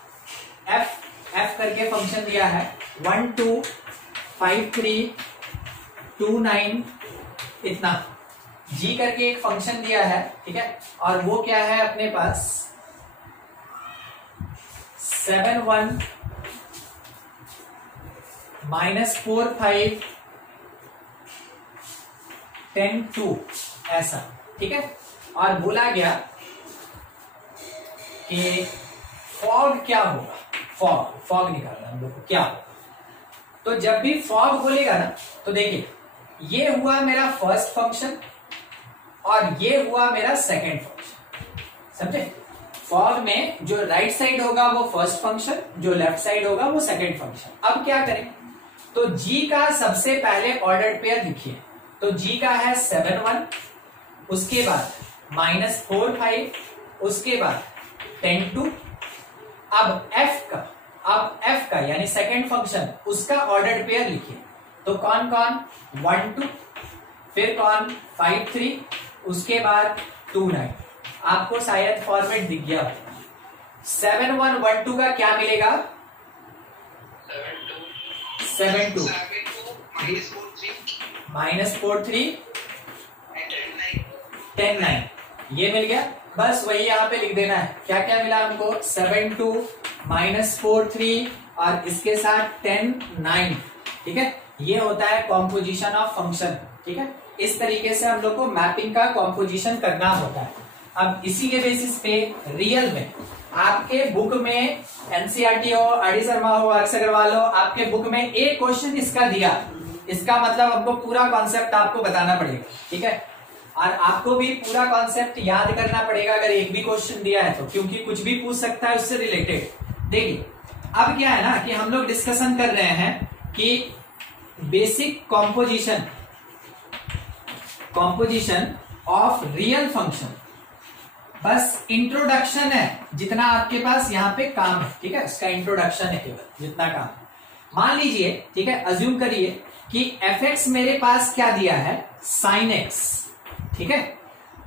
f करके फंक्शन दिया है, 1 2 5 3 2 9 इतना, g करके एक फंक्शन दिया है। ठीक है, और वो क्या है अपने पास 7 1 -4 5 10 2 ऐसा। ठीक है, और बोला गया कि फॉग क्या होगा, फॉग निकालना हम लोग को क्या होगा। तो जब भी फॉग बोलेगा ना, तो देखिए ये हुआ मेरा फर्स्ट फंक्शन और ये हुआ मेरा सेकंड फंक्शन, समझे। फॉग में जो राइट साइड होगा वो फर्स्ट फंक्शन, जो लेफ्ट साइड होगा वो सेकंड फंक्शन। अब क्या करें, तो g का सबसे पहले ऑर्डर पेयर लिखिए, तो g का है 7 1, उसके बाद -4 5, उसके बाद 10 2। अब f का यानी सेकंड फंक्शन, उसका ऑर्डर पेयर लिखिए, तो कौन कौन 1 2, फिर कौन 5 3, उसके बाद 2 9। आपको शायद फॉर्मेट दिख गया होगा। 7 1 1 2 का क्या मिलेगा, 7 2 -4 3 10 9, ये मिल गया। बस वही यहाँ पे लिख देना है, क्या क्या मिला हमको, 7 2 -4 3 और इसके साथ 10 9। ठीक है, ये होता है कॉम्पोजिशन ऑफ फंक्शन। ठीक है, इस तरीके से हम लोग को मैपिंग का कॉम्पोजिशन करना होता है। अब इसी के बेसिस पे रियल में आपके बुक में एनसीईआरटी हो, आर डी शर्मा हो, आर अग्रवाल हो, आपके बुक में एक क्वेश्चन इसका दिया, इसका मतलब हमको पूरा कॉन्सेप्ट आपको बताना पड़ेगा। ठीक है, और आपको भी पूरा कॉन्सेप्ट याद करना पड़ेगा अगर एक भी क्वेश्चन दिया है तो, क्योंकि कुछ भी पूछ सकता है उससे रिलेटेड। देखिए अब क्या है ना कि हम लोग डिस्कशन कर रहे हैं कि basic composition of real function. बस इंट्रोडक्शन है जितना आपके पास यहाँ पे काम है। ठीक है, उसका इंट्रोडक्शन है केवल जितना काम। मान लीजिए, ठीक है, अज्यूम करिए कि fx मेरे पास क्या दिया है, sin x। ठीक है,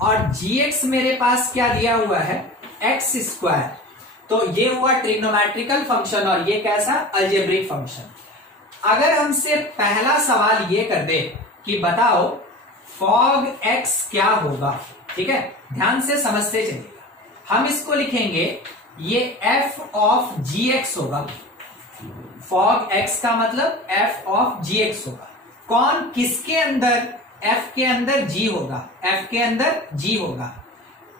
और gx मेरे पास क्या दिया हुआ है, x स्क्वायर। तो ये हुआ ट्रिग्नोमेट्रिकल फंक्शन और ये कैसा, अलजेब्रिक फंक्शन। अगर हमसे पहला सवाल ये कर दे कि बताओ फॉग x क्या होगा, ठीक है, ध्यान से समझते चलिएगा। हम इसको लिखेंगे, ये f ऑफ gx होगा। फॉग x का मतलब f ऑफ gx होगा। कौन किसके अंदर, f के अंदर g होगा, f के अंदर g होगा।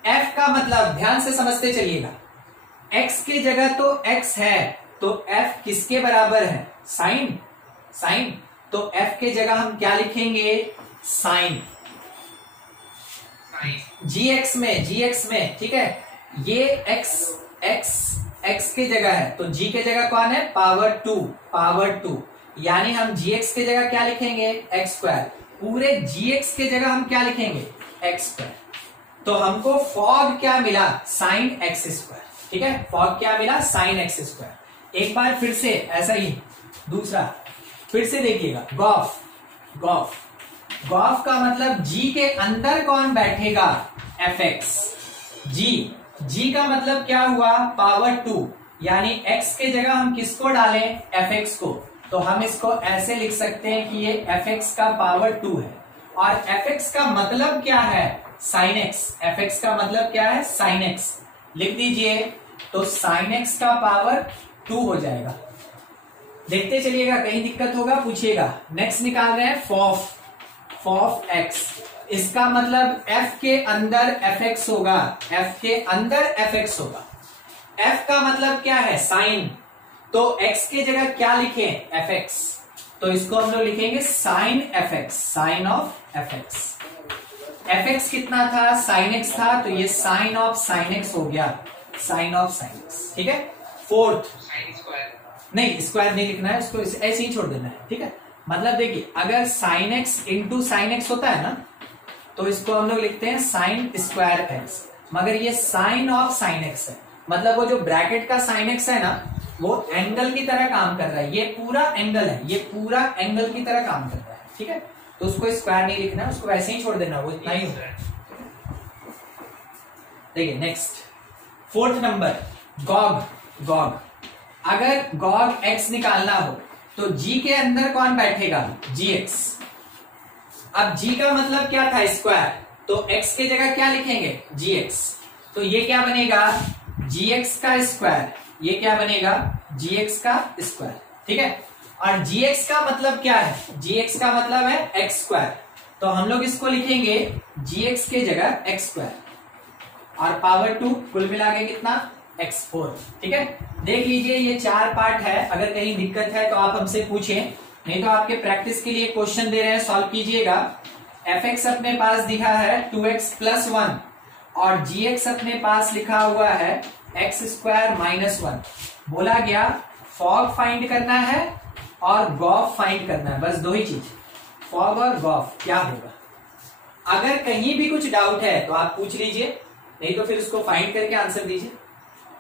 f का मतलब ध्यान से समझते चलिएगा, x के जगह तो x है, तो f किसके बराबर है, साइन। तो f के जगह हम क्या लिखेंगे, साइन। gx में, ठीक है, ये x के जगह है, तो g के जगह कौन है, पावर 2। यानी हम gx के जगह क्या लिखेंगे, x स्क्वायर। पूरे gx के जगह हम क्या लिखेंगे, x स्क्वायर। तो हमको फॉग क्या मिला, साइन x स्क्वायर। ठीक है, फॉग क्या मिला, साइन x स्क्वायर। एक बार फिर से ऐसा ही दूसरा फिर से देखिएगा, गॉफ का मतलब g के अंदर कौन बैठेगा, fx। g का मतलब क्या हुआ, पावर 2। यानी x के जगह हम किसको डालें, fx को। तो हम इसको ऐसे लिख सकते हैं कि ये fx का पावर 2 है, और fx का मतलब क्या है, sin x। fx का मतलब क्या है, sin x। लिख दीजिए, तो sin x का पावर 2 हो जाएगा। देखते चलिएगा, कहीं दिक्कत होगा पूछिएगा। नेक्स्ट निकाल रहे हैं फॉफ x। इसका मतलब f के अंदर fx होगा, f के अंदर fx होगा। f का मतलब क्या है, साइन, तो x के जगह क्या लिखें, fx, तो इसको हम लोग लिखेंगे sine fx, sine of fx। fx कितना था, sin x था, तो ये साइन ऑफ sin x हो गया, साइन ऑफ sin x। ठीक है। फोर्थ, साइन स्क्वायर, नहीं स्क्वायर नहीं लिखना है, उसको ऐसे ही छोड़ देना है। ठीक है, मतलब देखिए, अगर sin x into sine x होता है ना, तो इसको हम लोग लिखते हैं साइन स्क्वायर x, मगर ये साइन ऑफ साइन x है, मतलब वो जो ब्रैकेट का साइन x है ना, वो एंगल की तरह काम कर रहा है। ये पूरा एंगल है, ये पूरा एंगल की तरह काम कर रहा है। ठीक है, तो उसको स्क्वायर नहीं लिखना, उसको वैसे ही छोड़ देना, वो इतना ही होगा। देखिए नेक्स्ट, फोर्थ नंबर, गॉग। अगर गॉग x निकालना हो तो g के अंदर कौन बैठेगा, gx। अब g का मतलब क्या था, स्क्वायर, तो x के जगह क्या लिखेंगे, gx। तो ये क्या बनेगा, gx का स्क्वायर, ये क्या बनेगा, gx का स्क्वायर। ठीक है, और gx का मतलब क्या है, gx का मतलब है x स्क्वायर, तो हम लोग इसको लिखेंगे gx के जगह x स्क्वायर, और पावर 2, कुल मिला के कितना, x4। ठीक है, देख लीजिए ये 4 पार्ट है, अगर कहीं दिक्कत है तो आप हमसे पूछें, नहीं तो आपके प्रैक्टिस के लिए क्वेश्चन दे रहे हैं, सॉल्व कीजिएगा। fx अपने पास दिखा है 2x प्लस 1, और gx अपने पास लिखा हुआ है x स्क्वायर माइनस 1। बोला गया फॉग फाइंड करना है और गॉफ फाइंड करना है, बस दो ही चीज, फॉग और गॉफ। क्या होगा, अगर कहीं भी कुछ डाउट है तो आप पूछ लीजिए, नहीं तो फिर उसको फाइंड करके आंसर दीजिए।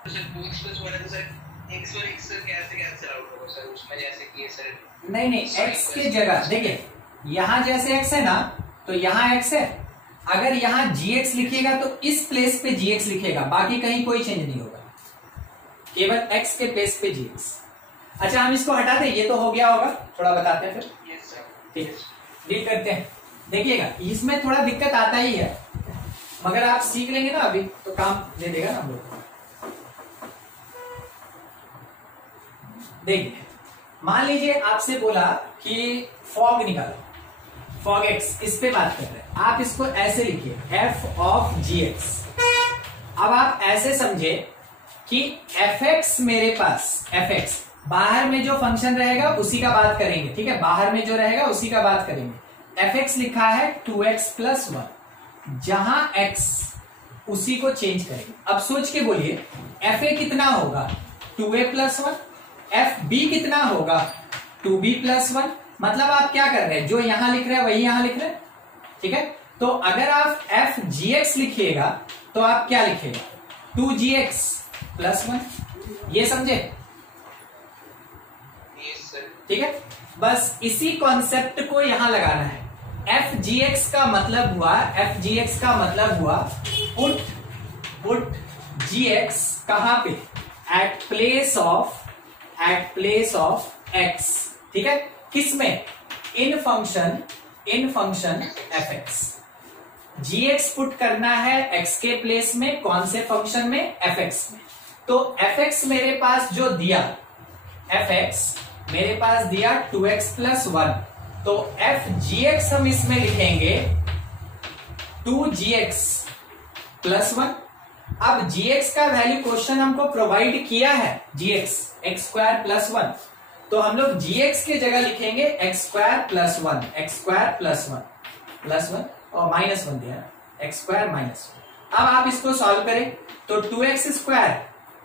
सर 2x प्लस 1 है तो सर x और x कैसे कैंसिल आउट होगा सर, उसमें जैसे कि सर नहीं x के जगह देखिए, यहां जैसे x है ना, तो यहां x है, अगर यहां gx लिखिएगा तो इस प्लेस पे gx लिखेगा, बाकी कहीं कोई चेंज नहीं होगा, केवल x के प्लेस पे gx। अच्छा, हम इसको हटा दें, ये तो हो गया होगा, थोड़ा बताते हैं फिर। यस सर, ठीक, डील करते हैं। देखिएगा, इसमें थोड़ा दिक्कत आता ही है, मगर आप सीख लेंगे ना अभी तो काम दे देगा ना हम लोग। देखिए, मान लीजिए आपसे बोला कि फॉग निकालो, फॉग एक्स, इस पे बात कर रहे हैं, आप इसको ऐसे लिखिए f ऑफ gx। अब आप ऐसे समझे कि fx मेरे पास, fx बाहर में जो फंक्शन रहेगा उसी का बात करेंगे। ठीक है, बाहर में जो रहेगा उसी का बात करेंगे। fx लिखा है 2x प्लस 1, जहां x उसी को चेंज करेंगे। अब सोच के बोलिए, fa कितना होगा, 2a प्लस 1, fb कितना होगा, 2b प्लस 1। मतलब आप क्या कर रहे हैं, जो यहां लिख रहे हैं वही यहां लिख रहे हैं। ठीक है, तो अगर आप fgx लिखिएगा तो आप क्या लिखेगा, 2gx प्लस 1। ये समझे, यस सर, ठीक है, बस इसी कॉन्सेप्ट को यहां लगाना है। fgx का मतलब हुआ, fgx का मतलब हुआ पुट gx कहां पे, एट प्लेस ऑफ x। ठीक है, किसमें, इन फंक्शन fx। gx पुट करना है x के प्लेस में, कौन से फंक्शन में, fx में। तो fx मेरे पास जो दिया, fx मेरे पास दिया 2x प्लस 1, तो fgx हम इसमें लिखेंगे 2gx प्लस 1। अब gx का वैल्यू क्वेश्चन हमको प्रोवाइड किया है, gx x स्क्वायर प्लस 1, तो हम लोग gx के जगह लिखेंगे x square plus 1, x square plus 1 और माइनस 1 दिया, x स्क्वायर माइनस 1। अब आप इसको सॉल्व करें तो 2x square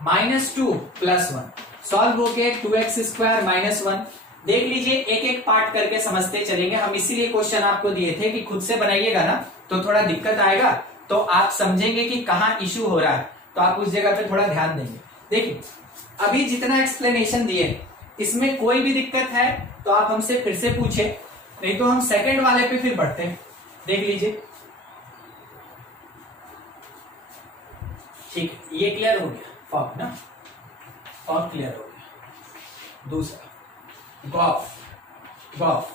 minus 2 plus 1 solve हो गए, 2x स्क्वायर माइनस 1। देख लीजिए, एक एक पार्ट करके समझते चलेंगे हम, इसीलिए क्वेश्चन आपको दिए थे कि खुद से बनाइएगा ना तो थोड़ा दिक्कत आएगा, तो आप समझेंगे कि कहां इशू हो रहा है, तो आप उस जगह पे थोड़ा ध्यान देंगे। देखिए, अभी जितना एक्सप्लेनेशन दिए इसमें कोई भी दिक्कत है तो आप हमसे फिर से पूछे, नहीं तो हम सेकंड वाले पे फिर बढ़ते हैं। देख लीजिए, ठीक, ये क्लियर हो गया, फॉग ना, फॉग क्लियर हो गया। दूसरा, गॉफ गॉफ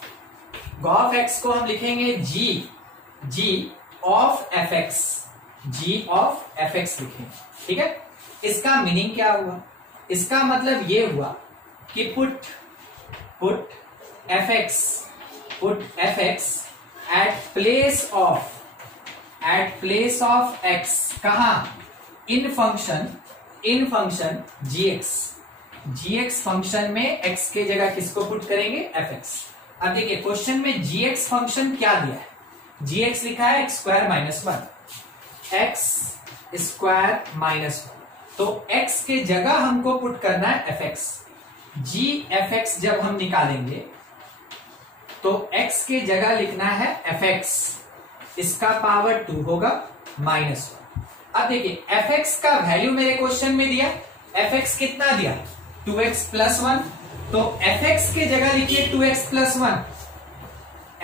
गॉफ एक्स को हम लिखेंगे g of f x, g of f x लिखेंगे, ठीक है। इसका मीनिंग क्या हुआ? इसका मतलब ये हुआ कि put f x at place of x, कहा? In function g x function में एक्स के जगह किसको पुट करेंगे? F x. अब देखिए क्वेश्चन में जी एक्स फंक्शन क्या दिया है? जी एक्स लिखा है x square minus one, x square minus one, तो x के जगह हमको पुट करना है fx। जी एफ एक्स जब हम निकालेंगे तो x के जगह लिखना है fx, इसका पावर 2 होगा माइनस वन। अब देखिए fx का वैल्यू मेरे क्वेश्चन में दिया, fx कितना दिया? 2x प्लस वन, तो fx के जगह लिखिए 2x प्लस वन,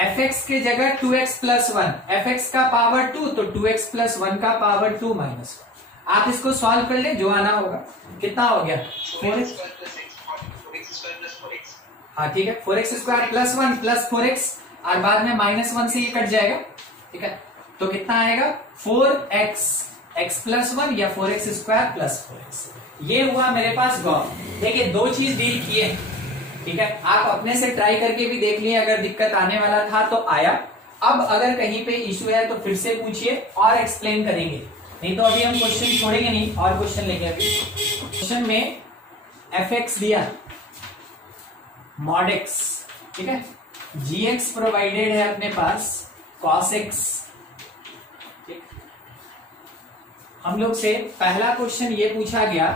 fx के जगह 2x प्लस वन, fx का पावर 2, तो 2x प्लस वन का पावर 2 माइनस वन। आप इसको सॉल्व कर ले, जो आना होगा। कितना हो गया? 4x, हाँ ठीक है, 4x square plus one plus 4x, और बाद में माइनस वन से ये कट जाएगा, ठीक है। तो कितना आएगा? 4x x प्लस वन या 4x स्क्वायर प्लस 4x। ये हुआ मेरे पास गॉफ। देखिए दो चीज डील किए, ठीक है। आप अपने से ट्राई करके भी देख लिए, अगर दिक्कत आने वाला था तो आया। अब अगर कहीं पे इश्यू है तो फिर से पूछिए और एक्सप्लेन करेंगे, नहीं तो अभी हम क्वेश्चन छोड़ेंगे नहीं और क्वेश्चन लेंगे। अभी क्वेश्चन में एफ एक्स दिया मॉड एक्स, ठीक है। जी एक्स प्रोवाइडेड है अपने पास कॉस एक्स, ठीक। हम लोग से पहला क्वेश्चन ये पूछा गया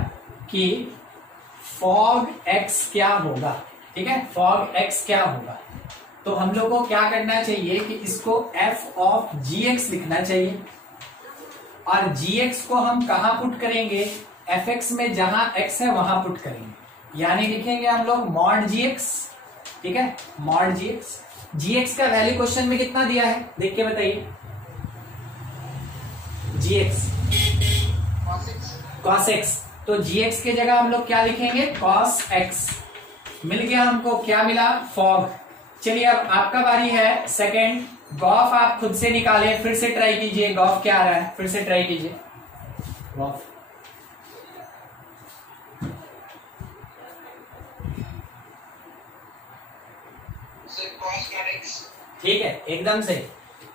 कि फॉग एक्स क्या होगा, ठीक है। फॉग एक्स क्या होगा, तो हम लोग को क्या करना चाहिए कि इसको एफ ऑफ जी एक्स लिखना चाहिए, और जी एक्स को हम कहां पुट करेंगे? एफ एक्स में, जहां एक्स है वहां पुट करेंगे, यानी लिखेंगे हम लोग मॉड जी एक्स, ठीक है, मॉड जी एक्स। जी एक्स का वैल्यू क्वेश्चन में कितना दिया है देख के बताइए? जी एक्स कॉस एक्स, तो जी एक्स के जगह हम लोग क्या लिखेंगे? Cos x. मिल गया हमको, क्या मिला? फॉग। चलिए अब आपका बारी है सेकंड। गॉफ आप खुद से निकालें, फिर से ट्राई कीजिए, गॉफ क्या आ रहा है, फिर से ट्राई कीजिए गॉफ। ठीक है, एकदम से।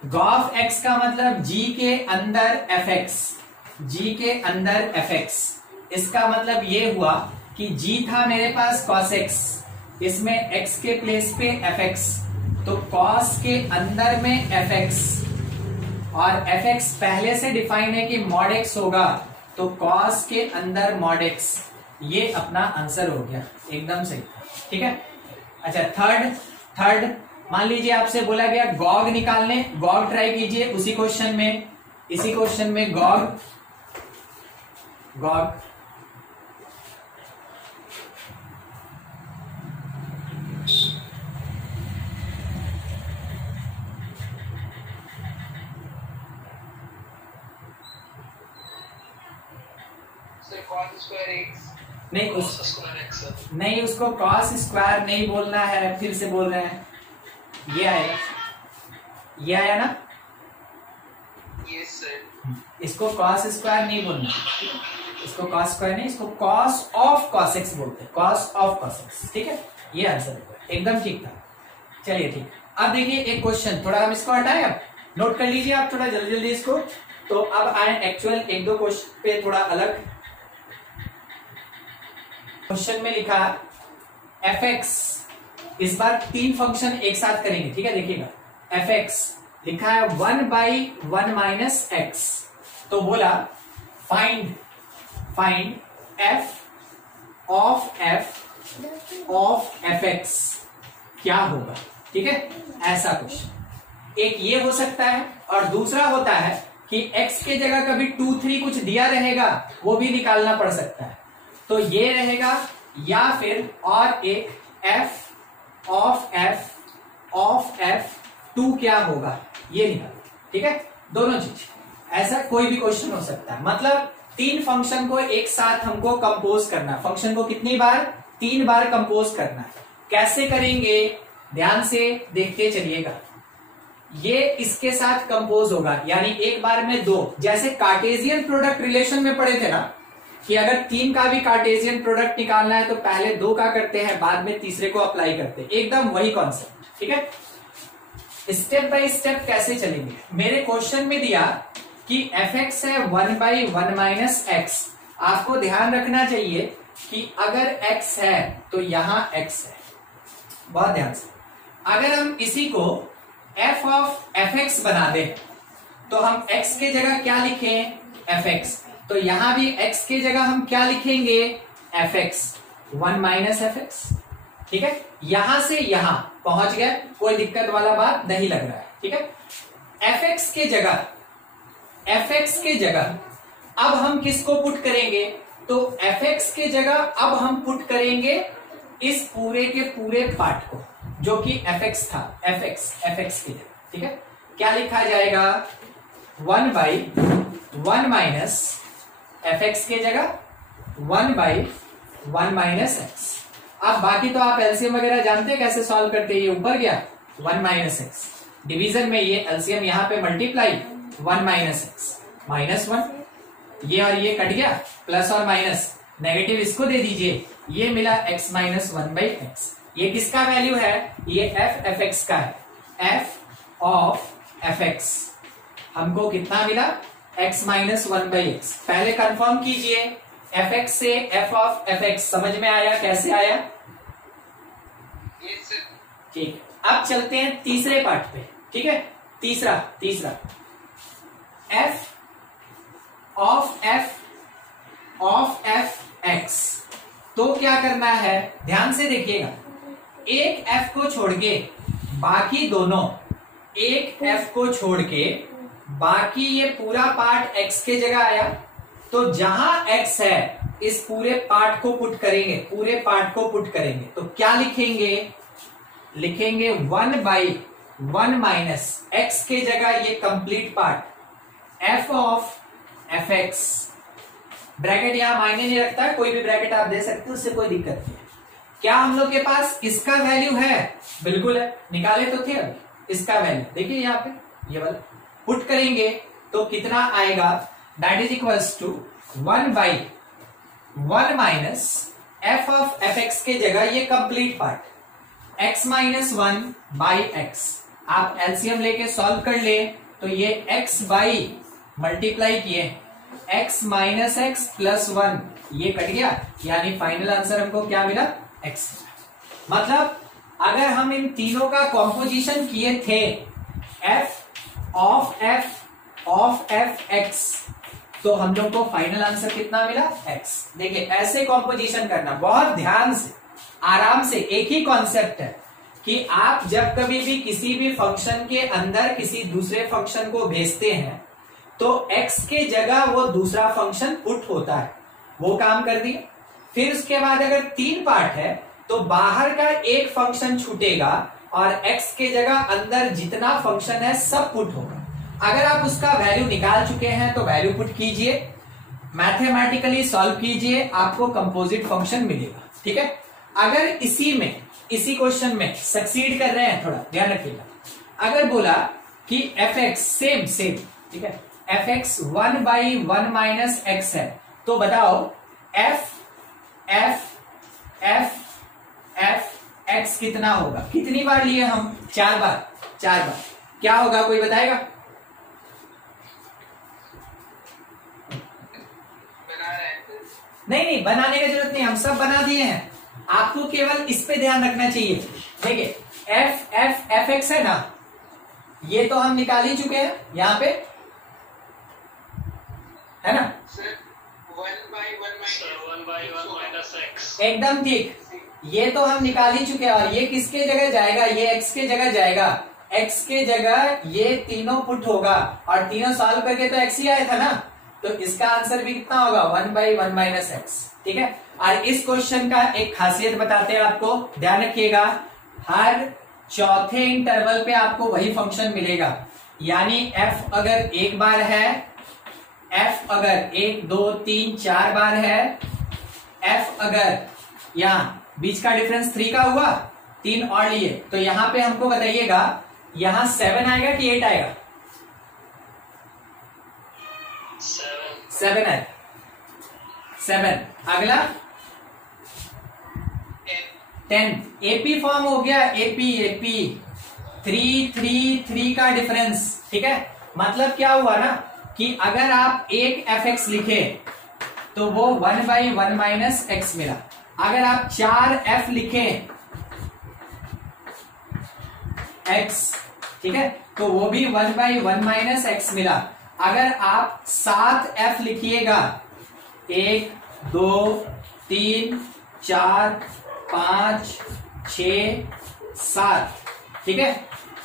गॉफ एक्स का मतलब जी के अंदर एफ एक्स, जी के अंदर एफ एक्स। इसका मतलब ये हुआ कि जी था मेरे पास कॉस एक्स, इसमें एक्स के प्लेस पे एफ एक्स, तो कॉस के अंदर में एफ एक्स, और एफ एक्स पहले से डिफाइन है कि मॉड एक्स होगा, तो कॉस के अंदर मॉड एक्स। ये अपना आंसर हो गया, एकदम सही, ठीक है। अच्छा थर्ड मान लीजिए आपसे बोला गया गॉग निकालने, गॉग ट्राई कीजिए उसी क्वेश्चन में, इसी क्वेश्चन में गॉग नहीं, उसको कॉस स्क्वायर नहीं बोलना है, फिर से बोल रहे हैं। ये आएगा, ये आया ना? Yes sir. इसको कॉस स्क्वायर नहीं बोलना, इसको कॉस स्क्वायर नहीं, इसको कॉस ऑफ कॉस एक्स बोलते हैं, कॉस ऑफ कॉस एक्स, ठीक है। ये आंसर एकदम ठीक था। चलिए ठीक, अब देखिए एक क्वेश्चन, थोड़ा हम इसको हटाएं, अब नोट कर लीजिए आप थोड़ा जल्दी जल्दी इसको। तो अब आए एक्चुअल एक दो क्वेश्चन पे, थोड़ा अलग। क्वेश्चन में लिखा एफ एक्स, इस बार तीन फंक्शन एक साथ करेंगे, ठीक है। देखिएगा एफ एक्स लिखा है 1/1 माइनस एक्स, तो बोला find F of f x क्या होगा, ठीक है। ऐसा क्वेश्चन एक ये हो सकता है, और दूसरा होता है कि x के जगह कभी 2, 3 कुछ दिया रहेगा, वो भी निकालना पड़ सकता है, तो ये रहेगा, या फिर और एक f ऑफ f(2) क्या होगा, ये निकाल, ठीक है। दोनों चीज, ऐसा कोई भी क्वेश्चन हो सकता है। मतलब तीन फंक्शन को एक साथ हमको कंपोज करना, फंक्शन को कितनी बार? 3 बार कंपोज करना है। कैसे करेंगे ध्यान से देखते चलिएगा। ये इसके साथ कंपोज होगा, यानी एक बार में दो, जैसे कार्टेशियन प्रोडक्ट रिलेशन में पढ़े थे ना कि अगर 3 का भी कार्टेशियन प्रोडक्ट निकालना है तो पहले 2 का करते हैं, बाद में तीसरे को अप्लाई करते हैं, एकदम वही कॉन्सेप्ट। ठीक है, स्टेप बाय स्टेप कैसे चलेंगे। मेरे क्वेश्चन में दिया कि fx है 1/1 माइनस एक्स। आपको ध्यान रखना चाहिए कि अगर x है तो यहां x है, बहुत ध्यान से। अगर हम इसी को f ऑफ fx बना दें तो हम x के जगह क्या लिखें, fx, तो यहां भी x के जगह हम क्या लिखेंगे, fx 1 माइनस fx। ठीक है, यहां से यहां पहुंच गए, कोई दिक्कत वाला बात नहीं लग रहा है। ठीक है, fx के जगह अब हम किसको पुट करेंगे, तो fx के जगह अब हम पुट करेंगे इस पूरे के पूरे पार्ट को जो कि fx था, fx के जगह। ठीक है, क्या लिखा जाएगा, 1/1 माइनस fx के जगह 1/1 माइनस x। अब बाकी तो आप एलसीएम वगैरह जानते हैं कैसे सॉल्व करते हैं। ये ऊपर गया 1 माइनस एक्स, डिवीजन में ये एलसीएम यहां पे मल्टीप्लाई 1 माइनस एक्स माइनस 1, ये और ये कट गया, प्लस और माइनस, नेगेटिव इसको दे दीजिए, ये मिला x माइनस 1/x। ये किसका वैल्यू है, ये f(fx) का है, f ऑफ fx हमको कितना मिला, x माइनस 1/x। पहले कंफर्म कीजिए, fx से f ऑफ fx समझ में आया, कैसे आया, ठीक। अब चलते हैं तीसरे पार्ट पे। ठीक है, तीसरा f ऑफ fx, तो क्या करना है, ध्यान से देखिएगा, एक f को छोड़ के बाकी दोनों, एक f को छोड़ के बाकी ये पूरा पार्ट x के जगह आया, तो जहां x है इस पूरे पार्ट को पुट करेंगे, पूरे पार्ट को पुट करेंगे, तो क्या लिखेंगे, लिखेंगे 1/1 माइनस x के जगह ये complete part f of fx, bracket यहां मायने नहीं रखता है, कोई भी ब्रैकेट आप दे सकते हो, उससे कोई दिक्कत नहीं है। क्या हम लोग के पास इसका वैल्यू है, बिल्कुल है, निकाले तो थे अभी इसका वैल्यू, देखिए यहाँ पे ये वाला पुट करेंगे तो कितना आएगा, that is equals to 1/1 minus f of fx के जगह ये complete part x minus 1/x। आप एलसीएम लेके सॉल्व कर ले तो ये x बाई मल्टीप्लाई किए x माइनस एक्स प्लस 1, ये कट गया, यानी फाइनल आंसर हमको क्या मिला, x। मतलब अगर हम इन तीनों का कॉम्पोजिशन किए थे f ऑफ fx, तो हम लोग को फाइनल आंसर कितना मिला, x। देखिए ऐसे कॉम्पोजिशन करना, बहुत ध्यान से, आराम से। एक ही कॉन्सेप्ट है कि आप जब कभी भी किसी भी फंक्शन के अंदर किसी दूसरे फंक्शन को भेजते हैं तो x के जगह वो दूसरा फंक्शन पुट होता है, वो काम कर दिए। फिर उसके बाद अगर 3 पार्ट है तो बाहर का एक फंक्शन छूटेगा और x के जगह अंदर जितना फंक्शन है सब पुट होगा। अगर आप उसका वैल्यू निकाल चुके हैं तो वैल्यू पुट कीजिए, मैथमेटिकली सॉल्व कीजिए, आपको कंपोजिट फंक्शन मिलेगा। ठीक है, अगर इसी क्वेश्चन में सक्सीड कर रहे हैं, थोड़ा ध्यान रखिएगा, अगर बोला कि fx सेम, ठीक है, fx 1/1 माइनस x है, तो बताओ f x कितना होगा, कितनी बार लिए हम, 4 बार, क्या होगा, कोई बताएगा, नहीं बनाने की जरूरत नहीं, हम सब बना दिए हैं, आपको केवल इस पे ध्यान रखना चाहिए। देखिए fx है ना, ये तो हम निकाल ही चुके हैं यहाँ पे, है ना, 1/1 माइनस x, एकदम ठीक, ये तो हम निकाल ही चुके हैं। और ये किसके जगह जाएगा, ये x के जगह जाएगा, x के जगह ये तीनों पुट होगा, और तीनों सॉल्व करके तो x ही आया था ना, तो इसका आंसर भी कितना होगा, 1/1 माइनस एक्स। ठीक है, और इस क्वेश्चन का एक खासियत बताते हैं आपको, ध्यान रखिएगा, हर चौथे इंटरवल पे आपको वही फंक्शन मिलेगा, यानी f अगर एक बार है, f अगर 1 2 3 4 बार है, f अगर यहां बीच का डिफरेंस 3 का हुआ 3 और लिए, तो यहां पे हमको बताइएगा यहां 7 आएगा कि 8 आएगा? 7 है, 7। अगला 10। एपी फॉर्म हो गया, एपी 3 3 3 का डिफरेंस, ठीक है। मतलब क्या हुआ ना कि अगर आप एक fx लिखे तो वो 1/1 माइनस एक्स मिला। अगर आप 4f लिखे x, ठीक है, तो वो भी 1/1 माइनस एक्स मिला। अगर आप 7f लिखिएगा, 1 2 3 4 5 6 7, ठीक है,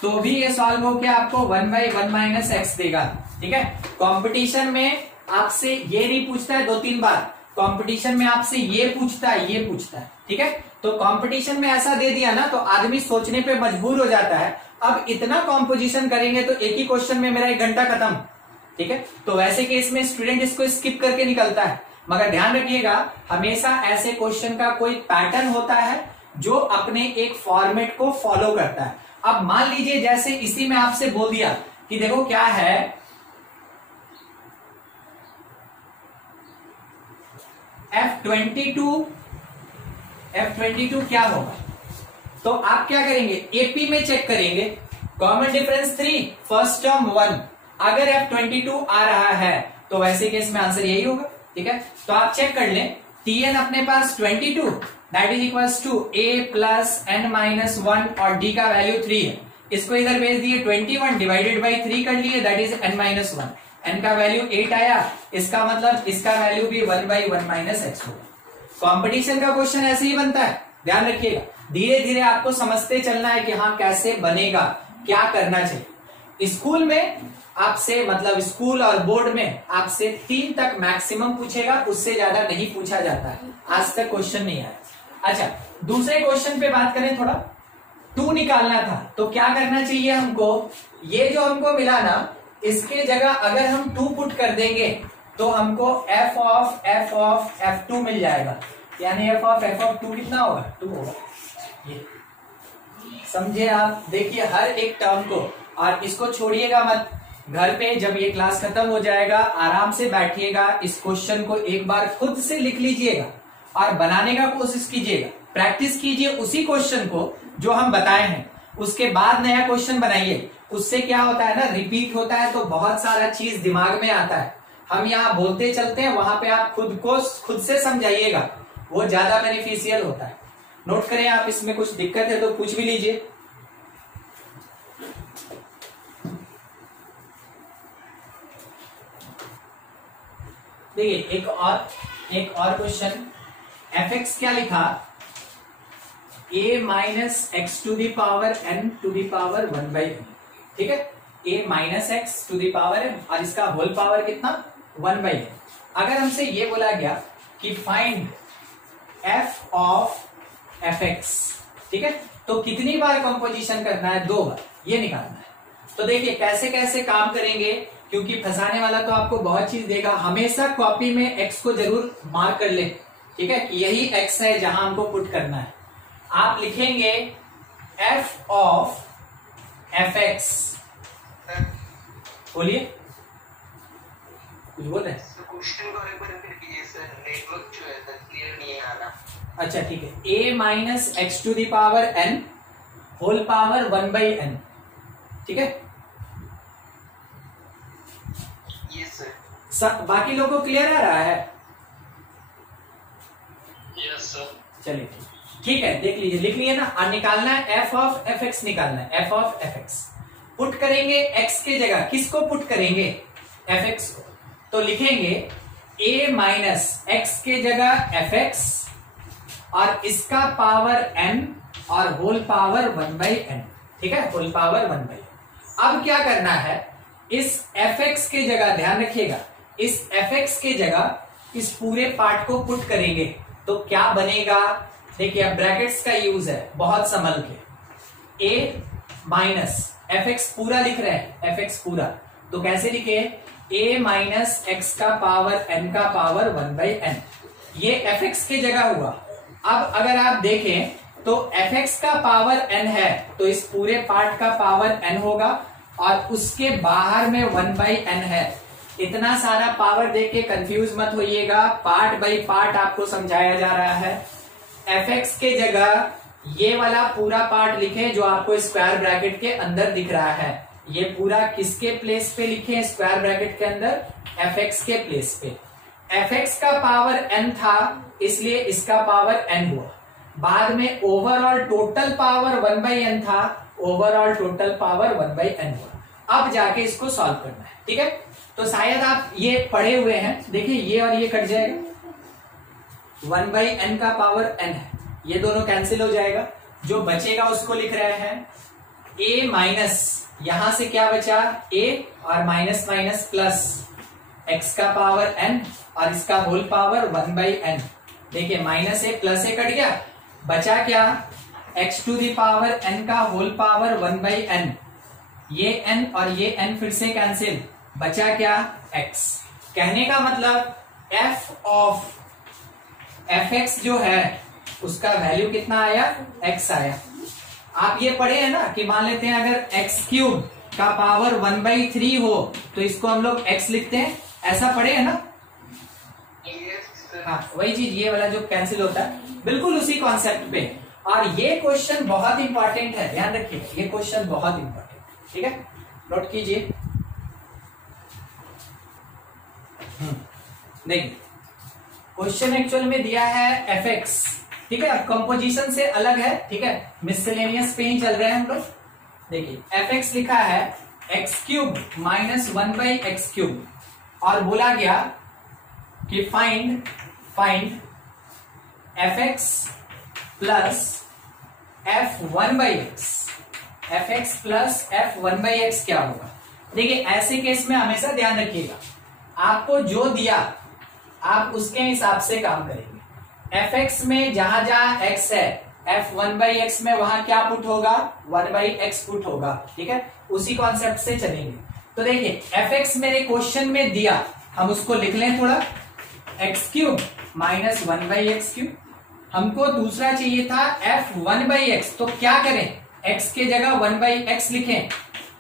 तो भी ये सॉल्व हो के आपको 1/1 माइनस एक्स देगा, ठीक है। कंपटीशन में आपसे ये नहीं पूछता है 2-3 बार, कंपटीशन में आपसे ये पूछता है, ठीक है। तो कंपटीशन में ऐसा दे दिया ना तो आदमी सोचने पे मजबूर हो जाता है। अब इतना कॉम्पोजिशन करेंगे तो एक ही क्वेश्चन में मेरा 1 घंटा खत्म, ठीक है। तो वैसे केस में स्टूडेंट इसको स्किप करके निकलता है, मगर ध्यान रखिएगा हमेशा ऐसे क्वेश्चन का कोई पैटर्न होता है जो अपने एक फॉर्मेट को फॉलो करता है। अब मान लीजिए जैसे इसी में आपसे बोल दिया कि देखो क्या है, F22 क्या होगा, तो आप क्या करेंगे, एपी में चेक करेंगे, कॉमन डिफरेंस 3, फर्स्ट टर्म 1। अगर F22 आ रहा है तो वैसे केस में आंसर यही होगा, ठीक है। तो आप चेक कर लें, Tn अपने पास 22 that is equals to a plus n minus 1 और d का वैल्यू 3 है। इसको इधर भेज दिए, 21 डिवाइडेड बाई 3 कर लिए, that is n minus 1। n का वैल्यू 8 आया, इसका मतलब इसका वैल्यू भी 1/1 माइनस एक्स होगा। कॉम्पिटिशन का क्वेश्चन ऐसे ही बनता है, ध्यान रखिएगा। धीरे धीरे आपको समझते चलना है कि हाँ कैसे बनेगा, क्या करना चाहिए। स्कूल में आपसे, मतलब स्कूल और बोर्ड में आपसे 3 तक मैक्सिमम पूछेगा, उससे ज्यादा नहीं पूछा जाता है। आज तक क्वेश्चन नहीं आया। अच्छा, दूसरे क्वेश्चन पे बात करें, थोड़ा 2 निकालना था तो क्या करना चाहिए हमको, ये जो हमको मिला ना इसके जगह अगर हम 2 पुट कर देंगे तो हमको f ऑफ f2 मिल जाएगा, यानी f ऑफ f2 कितना होगा, 2 होगा। ये समझे आप, देखिए हर एक टर्म को, और इसको छोड़िएगा मत। घर पे जब ये क्लास खत्म हो जाएगा आराम से बैठिएगा, इस क्वेश्चन को एक बार खुद से लिख लीजिएगा और बनाने का कोशिश कीजिएगा, प्रैक्टिस कीजिए उसी क्वेश्चन को जो हम बताए हैं। उसके बाद नया क्वेश्चन बनाइए, उससे क्या होता है ना, रिपीट होता है तो बहुत सारा चीज दिमाग में आता है। हम यहाँ बोलते चलते हैं, वहां पे आप खुद से समझाइएगा, वो ज्यादा बेनिफिशियल होता है। नोट करें आप, इसमें कुछ दिक्कत है तो पूछ भी लीजिए। देखिए एक और क्वेश्चन, fx क्या लिखा, a minus x to the power n to the power 1/n, ठीक है, a minus x to the power n और इसका होल पावर कितना, 1/n। अगर हमसे ये बोला गया कि फाइंड f ऑफ fx, ठीक है, तो कितनी बार कंपोजिशन करना है, 2 बार, ये निकालना है। तो देखिए कैसे कैसे काम करेंगे, क्योंकि फंसाने वाला तो आपको बहुत चीज देगा। हमेशा कॉपी में x को जरूर मार्क कर ले, ठीक है, यही x है जहां हमको पुट करना है। आप लिखेंगे f ऑफ fx, बोलिए कुछ बोल रहे हैं, क्वेश्चन को एक बार रिपीट कीजिए सर, नेटवर्क जो है क्लियर नहीं आ रहा। अच्छा ठीक है, a minus x to the power n whole power 1/n, ठीक है। बाकी लोगों को क्लियर आ रहा है? Yes sir. चलिए ठीक है, देख लीजिए, लिख लिए ना, और निकालना है f ऑफ fx, निकालना है f ऑफ fx। पुट करेंगे x के जगह, किसको पुट करेंगे, fx को, तो लिखेंगे a माइनस एक्स के जगह fx और इसका पावर n और होल पावर 1/n, ठीक है, होल पावर 1/n। अब क्या करना है, इस fx के जगह, ध्यान रखिएगा, इस fx के जगह इस पूरे पार्ट को पुट करेंगे तो क्या बनेगा, देखिए अब ब्रैकेट्स का यूज है, बहुत संभल के, a माइनस fx पूरा लिख रहे हैं, fx पूरा, तो कैसे लिखे, a माइनस एक्स का पावर n का पावर 1/n, ये fx के जगह हुआ। अब अगर आप देखें तो fx का पावर n है तो इस पूरे पार्ट का पावर n होगा और उसके बाहर में 1/n है। इतना सारा पावर देख के कंफ्यूज मत होइएगा, पार्ट बाय पार्ट आपको समझाया जा रहा है। fx के जगह ये वाला पूरा पार्ट लिखे जो आपको स्क्वायर ब्रैकेट के अंदर दिख रहा है। ये पूरा किसके प्लेस पे लिखे? स्क्वायर ब्रैकेट के अंदर fx के प्लेस पे। fx का पावर n था इसलिए इसका पावर n हुआ। बाद में ओवरऑल टोटल पावर 1/n था, ओवरऑल टोटल पावर 1/n हुआ। अब जाके इसको सॉल्व करना है, ठीक है। तो शायद आप ये पढ़े हुए हैं, देखिए ये और ये कट जाएगा, 1/n का पावर n है, ये दोनों कैंसिल हो जाएगा। जो बचेगा उसको लिख रहे हैं a माइनस, यहां से क्या बचा? a और माइनस माइनस प्लस x का पावर n और इसका होल पावर 1/n। देखिए minus a plus a cut गया, बचा क्या? x to the power n का होल पावर 1/n। ये n और ये n फिर से कैंसिल, बचा क्या? x। कहने का मतलब f ऑफ fx जो है उसका वैल्यू कितना आया? x आया। आप ये पढ़े हैं ना कि मान लेते हैं अगर x क्यूब का पावर 1/3 हो तो इसको हम लोग x लिखते हैं, ऐसा पढ़े हैं ना? हाँ, वही चीज, ये वाला जो कैंसिल होता है बिल्कुल उसी कॉन्सेप्ट पे। और ये क्वेश्चन बहुत इंपॉर्टेंट है, ध्यान रखिए, ये क्वेश्चन बहुत इंपॉर्टेंट, ठीक है, नोट कीजिए। देखिए क्वेश्चन एक्चुअल में दिया है fx, ठीक है, अब कंपोजिशन से अलग है, ठीक है, मिसलेनियस पे ही चल रहे हैं हम लोग। देखिए fx लिखा है x cube minus 1/x cube और बोला गया कि find fx plus f1/x, fx plus f1/x क्या होगा? देखिए ऐसे केस में हमेशा ध्यान रखिएगा, आपको जो दिया आप उसके हिसाब से काम करेंगे। fx में जहां जहां x है, f1/x में वहां क्या पुट होगा? 1/x पुट होगा, ठीक है, उसी कॉन्सेप्ट से चलेंगे। तो देखिए fx मेरे क्वेश्चन में दिया, हम उसको लिख लें थोड़ा, x cube minus 1/x cube. हमको दूसरा चाहिए था f1/x, तो क्या करें? x के जगह 1/x लिखें,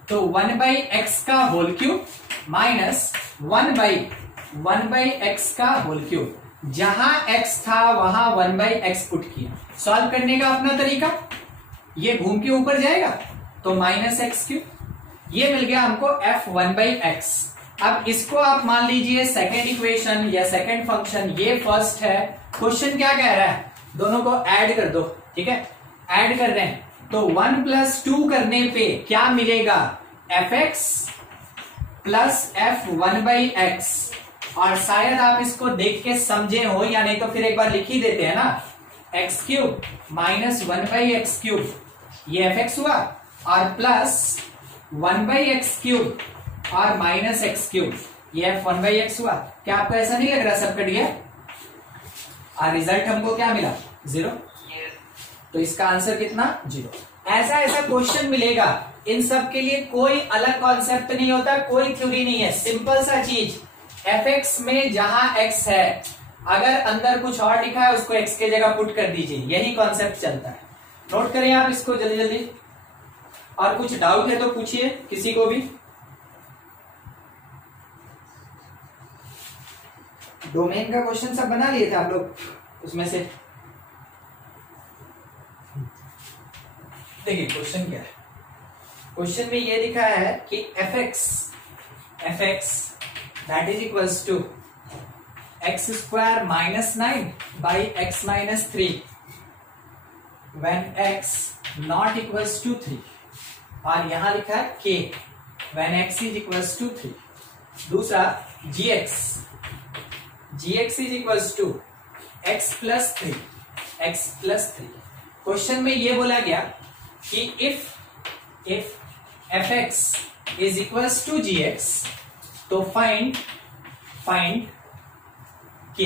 तो 1/x का होल क्यूब माइनस 1/x का होल क्यूब। जहां x था वहां 1/x पुट किया। सॉल्व करने का अपना तरीका, ये घूम के ऊपर जाएगा तो माइनस x क्यूब, ये मिल गया हमको f1/x। अब इसको आप मान लीजिए सेकेंड इक्वेशन या सेकेंड फंक्शन, ये फर्स्ट है। क्वेश्चन क्या कह रहा है? दोनों को ऐड कर दो, ठीक है, ऐड कर रहे हैं तो 1 + 2 करने पे क्या मिलेगा? fx plus f1/x। और शायद आप इसको देख के समझे हो, या नहीं तो फिर एक बार लिख ही देते हैं ना, x cube minus 1/x cube, ये fx हुआ, और प्लस 1/x क्यूब और माइनस x क्यूब, ये f1/x हुआ। क्या आपको ऐसा नहीं लग रहा सब कट गया? और रिजल्ट हमको क्या मिला? 0। तो इसका आंसर कितना? 0। ऐसा ऐसा क्वेश्चन मिलेगा, इन सब के लिए कोई अलग कॉन्सेप्ट नहीं होता, कोई थ्योरी नहीं है, सिंपल सा चीज, fx में जहां x है अगर अंदर कुछ और लिखा है उसको x के जगह पुट कर दीजिए, यही कॉन्सेप्ट चलता है। नोट करें आप इसको जल्दी जल्दी, और कुछ डाउट है तो पूछिए किसी को भी। डोमेन का क्वेश्चन सब बना लिए थे आप लोग उसमें से? देखिए क्वेश्चन क्या है, क्वेश्चन में ये लिखा है कि fx that is equals to x² minus 9 by x minus 3 when x not equals to 3, और यहां लिखा है k when x is equals to 3। दूसरा gx is equals to x plus 3, x plus 3। Question में ये बोला गया कि if fx is equals to gx तो फाइंड k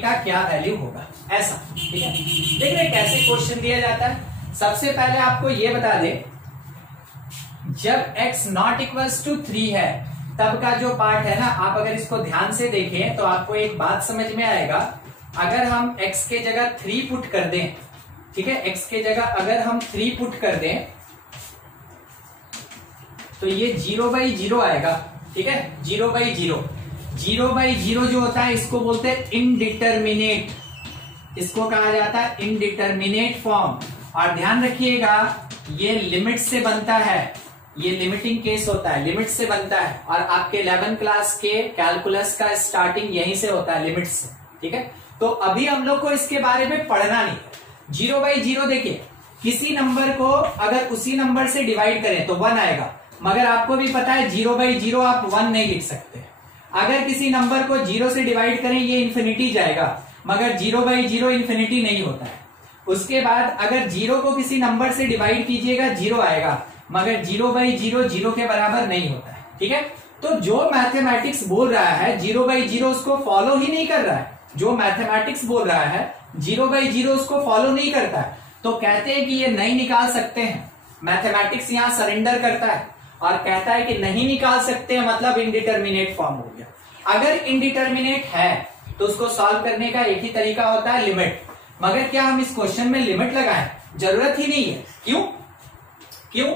का क्या वैल्यू होगा, ऐसा, ठीक है। देख रहे कैसे क्वेश्चन दिया जाता है। सबसे पहले आपको ये बता दे, जब x नॉट इक्वल्स टू 3 है तब का जो पार्ट है ना, आप अगर इसको ध्यान से देखें तो आपको एक बात समझ में आएगा। अगर हम x के जगह 3 पुट कर दें ठीक है। x के जगह अगर हम 3 पुट कर दें तो ये 0/0 आएगा, ठीक है। 0/0, 0/0 जो होता है इसको बोलते हैं इनडिटर्मिनेट, इसको कहा जाता है इनडिटर्मिनेट फॉर्म। और ध्यान रखिएगा ये लिमिट से बनता है, ये लिमिटिंग केस होता है, लिमिट से बनता है। और आपके 11 क्लास के कैलकुलस का स्टार्टिंग यहीं से होता है, लिमिट से, ठीक है। तो अभी हम लोग को इसके बारे में पढ़ना नहीं। 0/0 देखिए, किसी नंबर को अगर उसी नंबर से डिवाइड करें तो 1 आएगा, मगर आपको भी पता है 0/0 आप 1 नहीं लिख सकते। अगर किसी नंबर को 0 से डिवाइड करें ये इंफिनिटी जाएगा, मगर 0/0 इंफिनिटी नहीं होता है। उसके बाद अगर 0 को किसी नंबर से डिवाइड कीजिएगा 0 आएगा, मगर 0/0 0 के बराबर नहीं होता है, ठीक है। तो जो मैथमेटिक्स बोल रहा है 0/0 उसको फॉलो ही नहीं कर रहा है, जो मैथमेटिक्स बोल रहा है 0/0 उसको फॉलो नहीं करता है, तो कहते हैं कि ये नहीं निकाल सकते हैं। मैथमेटिक्स यहां सरेंडर करता है और कहता है कि नहीं निकाल सकते हैं, मतलब इनडिटर्मिनेट फॉर्म हो गया। अगर इनडिटर्मिनेट है तो उसको सॉल्व करने का एक ही तरीका होता है, लिमिट। मगर क्या हम इस क्वेश्चन में लिमिट लगाएं? जरूरत ही नहीं है। क्यों?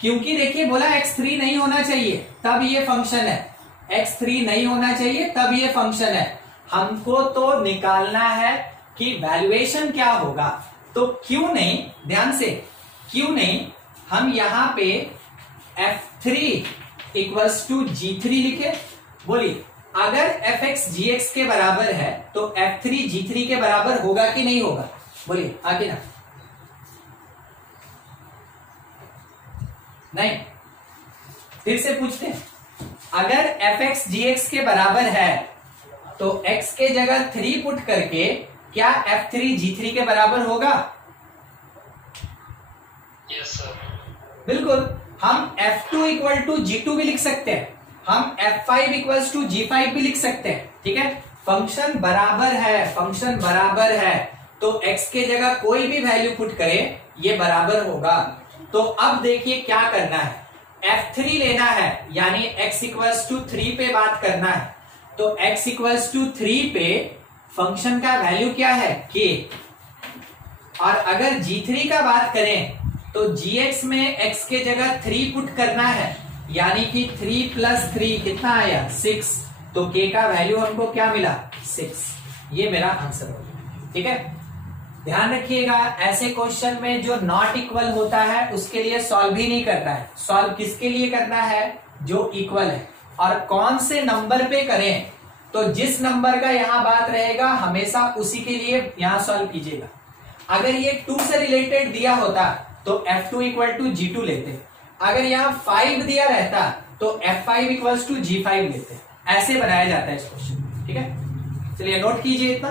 क्योंकि देखिए बोला x3 नहीं होना चाहिए तब ये फंक्शन है, x3 नहीं होना चाहिए तब ये फंक्शन है। हमको तो निकालना है कि वैल्यूएशन क्या होगा। तो क्यों नहीं, ध्यान से, क्यों नहीं हम यहां पे f3 इक्वल्स टू g3 लिखे। बोलिए अगर fx gx के बराबर है तो f3 g3 के बराबर होगा कि नहीं होगा? बोलिए आगे ना। नहीं, फिर से पूछते हैं, अगर fx gx के बराबर है तो x के जगह 3 पुट करके क्या f3 g3 के बराबर होगा? Yes sir. बिल्कुल। हम f2 इक्वल टू g2 भी लिख सकते हैं, हम f5 इक्वल टू g5 भी लिख सकते हैं, ठीक है। फंक्शन बराबर है, फंक्शन बराबर है तो x के जगह कोई भी वैल्यू पुट करें ये बराबर होगा। तो अब देखिए क्या करना है, f3 लेना है, यानी x इक्वल्स टू 3 पे बात करना है। तो x इक्वल्स टू 3 पे फंक्शन का वैल्यू क्या है? k। और अगर g3 का बात करें तो gx में x के जगह 3 पुट करना है, यानी कि 3 + 3 कितना आया? 6। तो k का वैल्यू हमको क्या मिला? 6। ये मेरा आंसर हो गया, ठीक है। ध्यान रखिएगा ऐसे क्वेश्चन में जो नॉट इक्वल होता है उसके लिए सॉल्व ही नहीं करना है। सॉल्व किसके लिए करना है? जो इक्वल है। और कौन से नंबर पे करें? तो जिस नंबर का यहां बात रहेगा हमेशा उसी के लिए यहां सॉल्व कीजिएगा। अगर ये 2 से रिलेटेड दिया होता तो f2 इक्वल टू g2 लेते, अगर यहां 5 दिया रहता तो f5 इक्वल टू g5 लेते। ऐसे बनाया जाता है इस क्वेश्चन, ठीक है। चलिए नोट कीजिए इतना।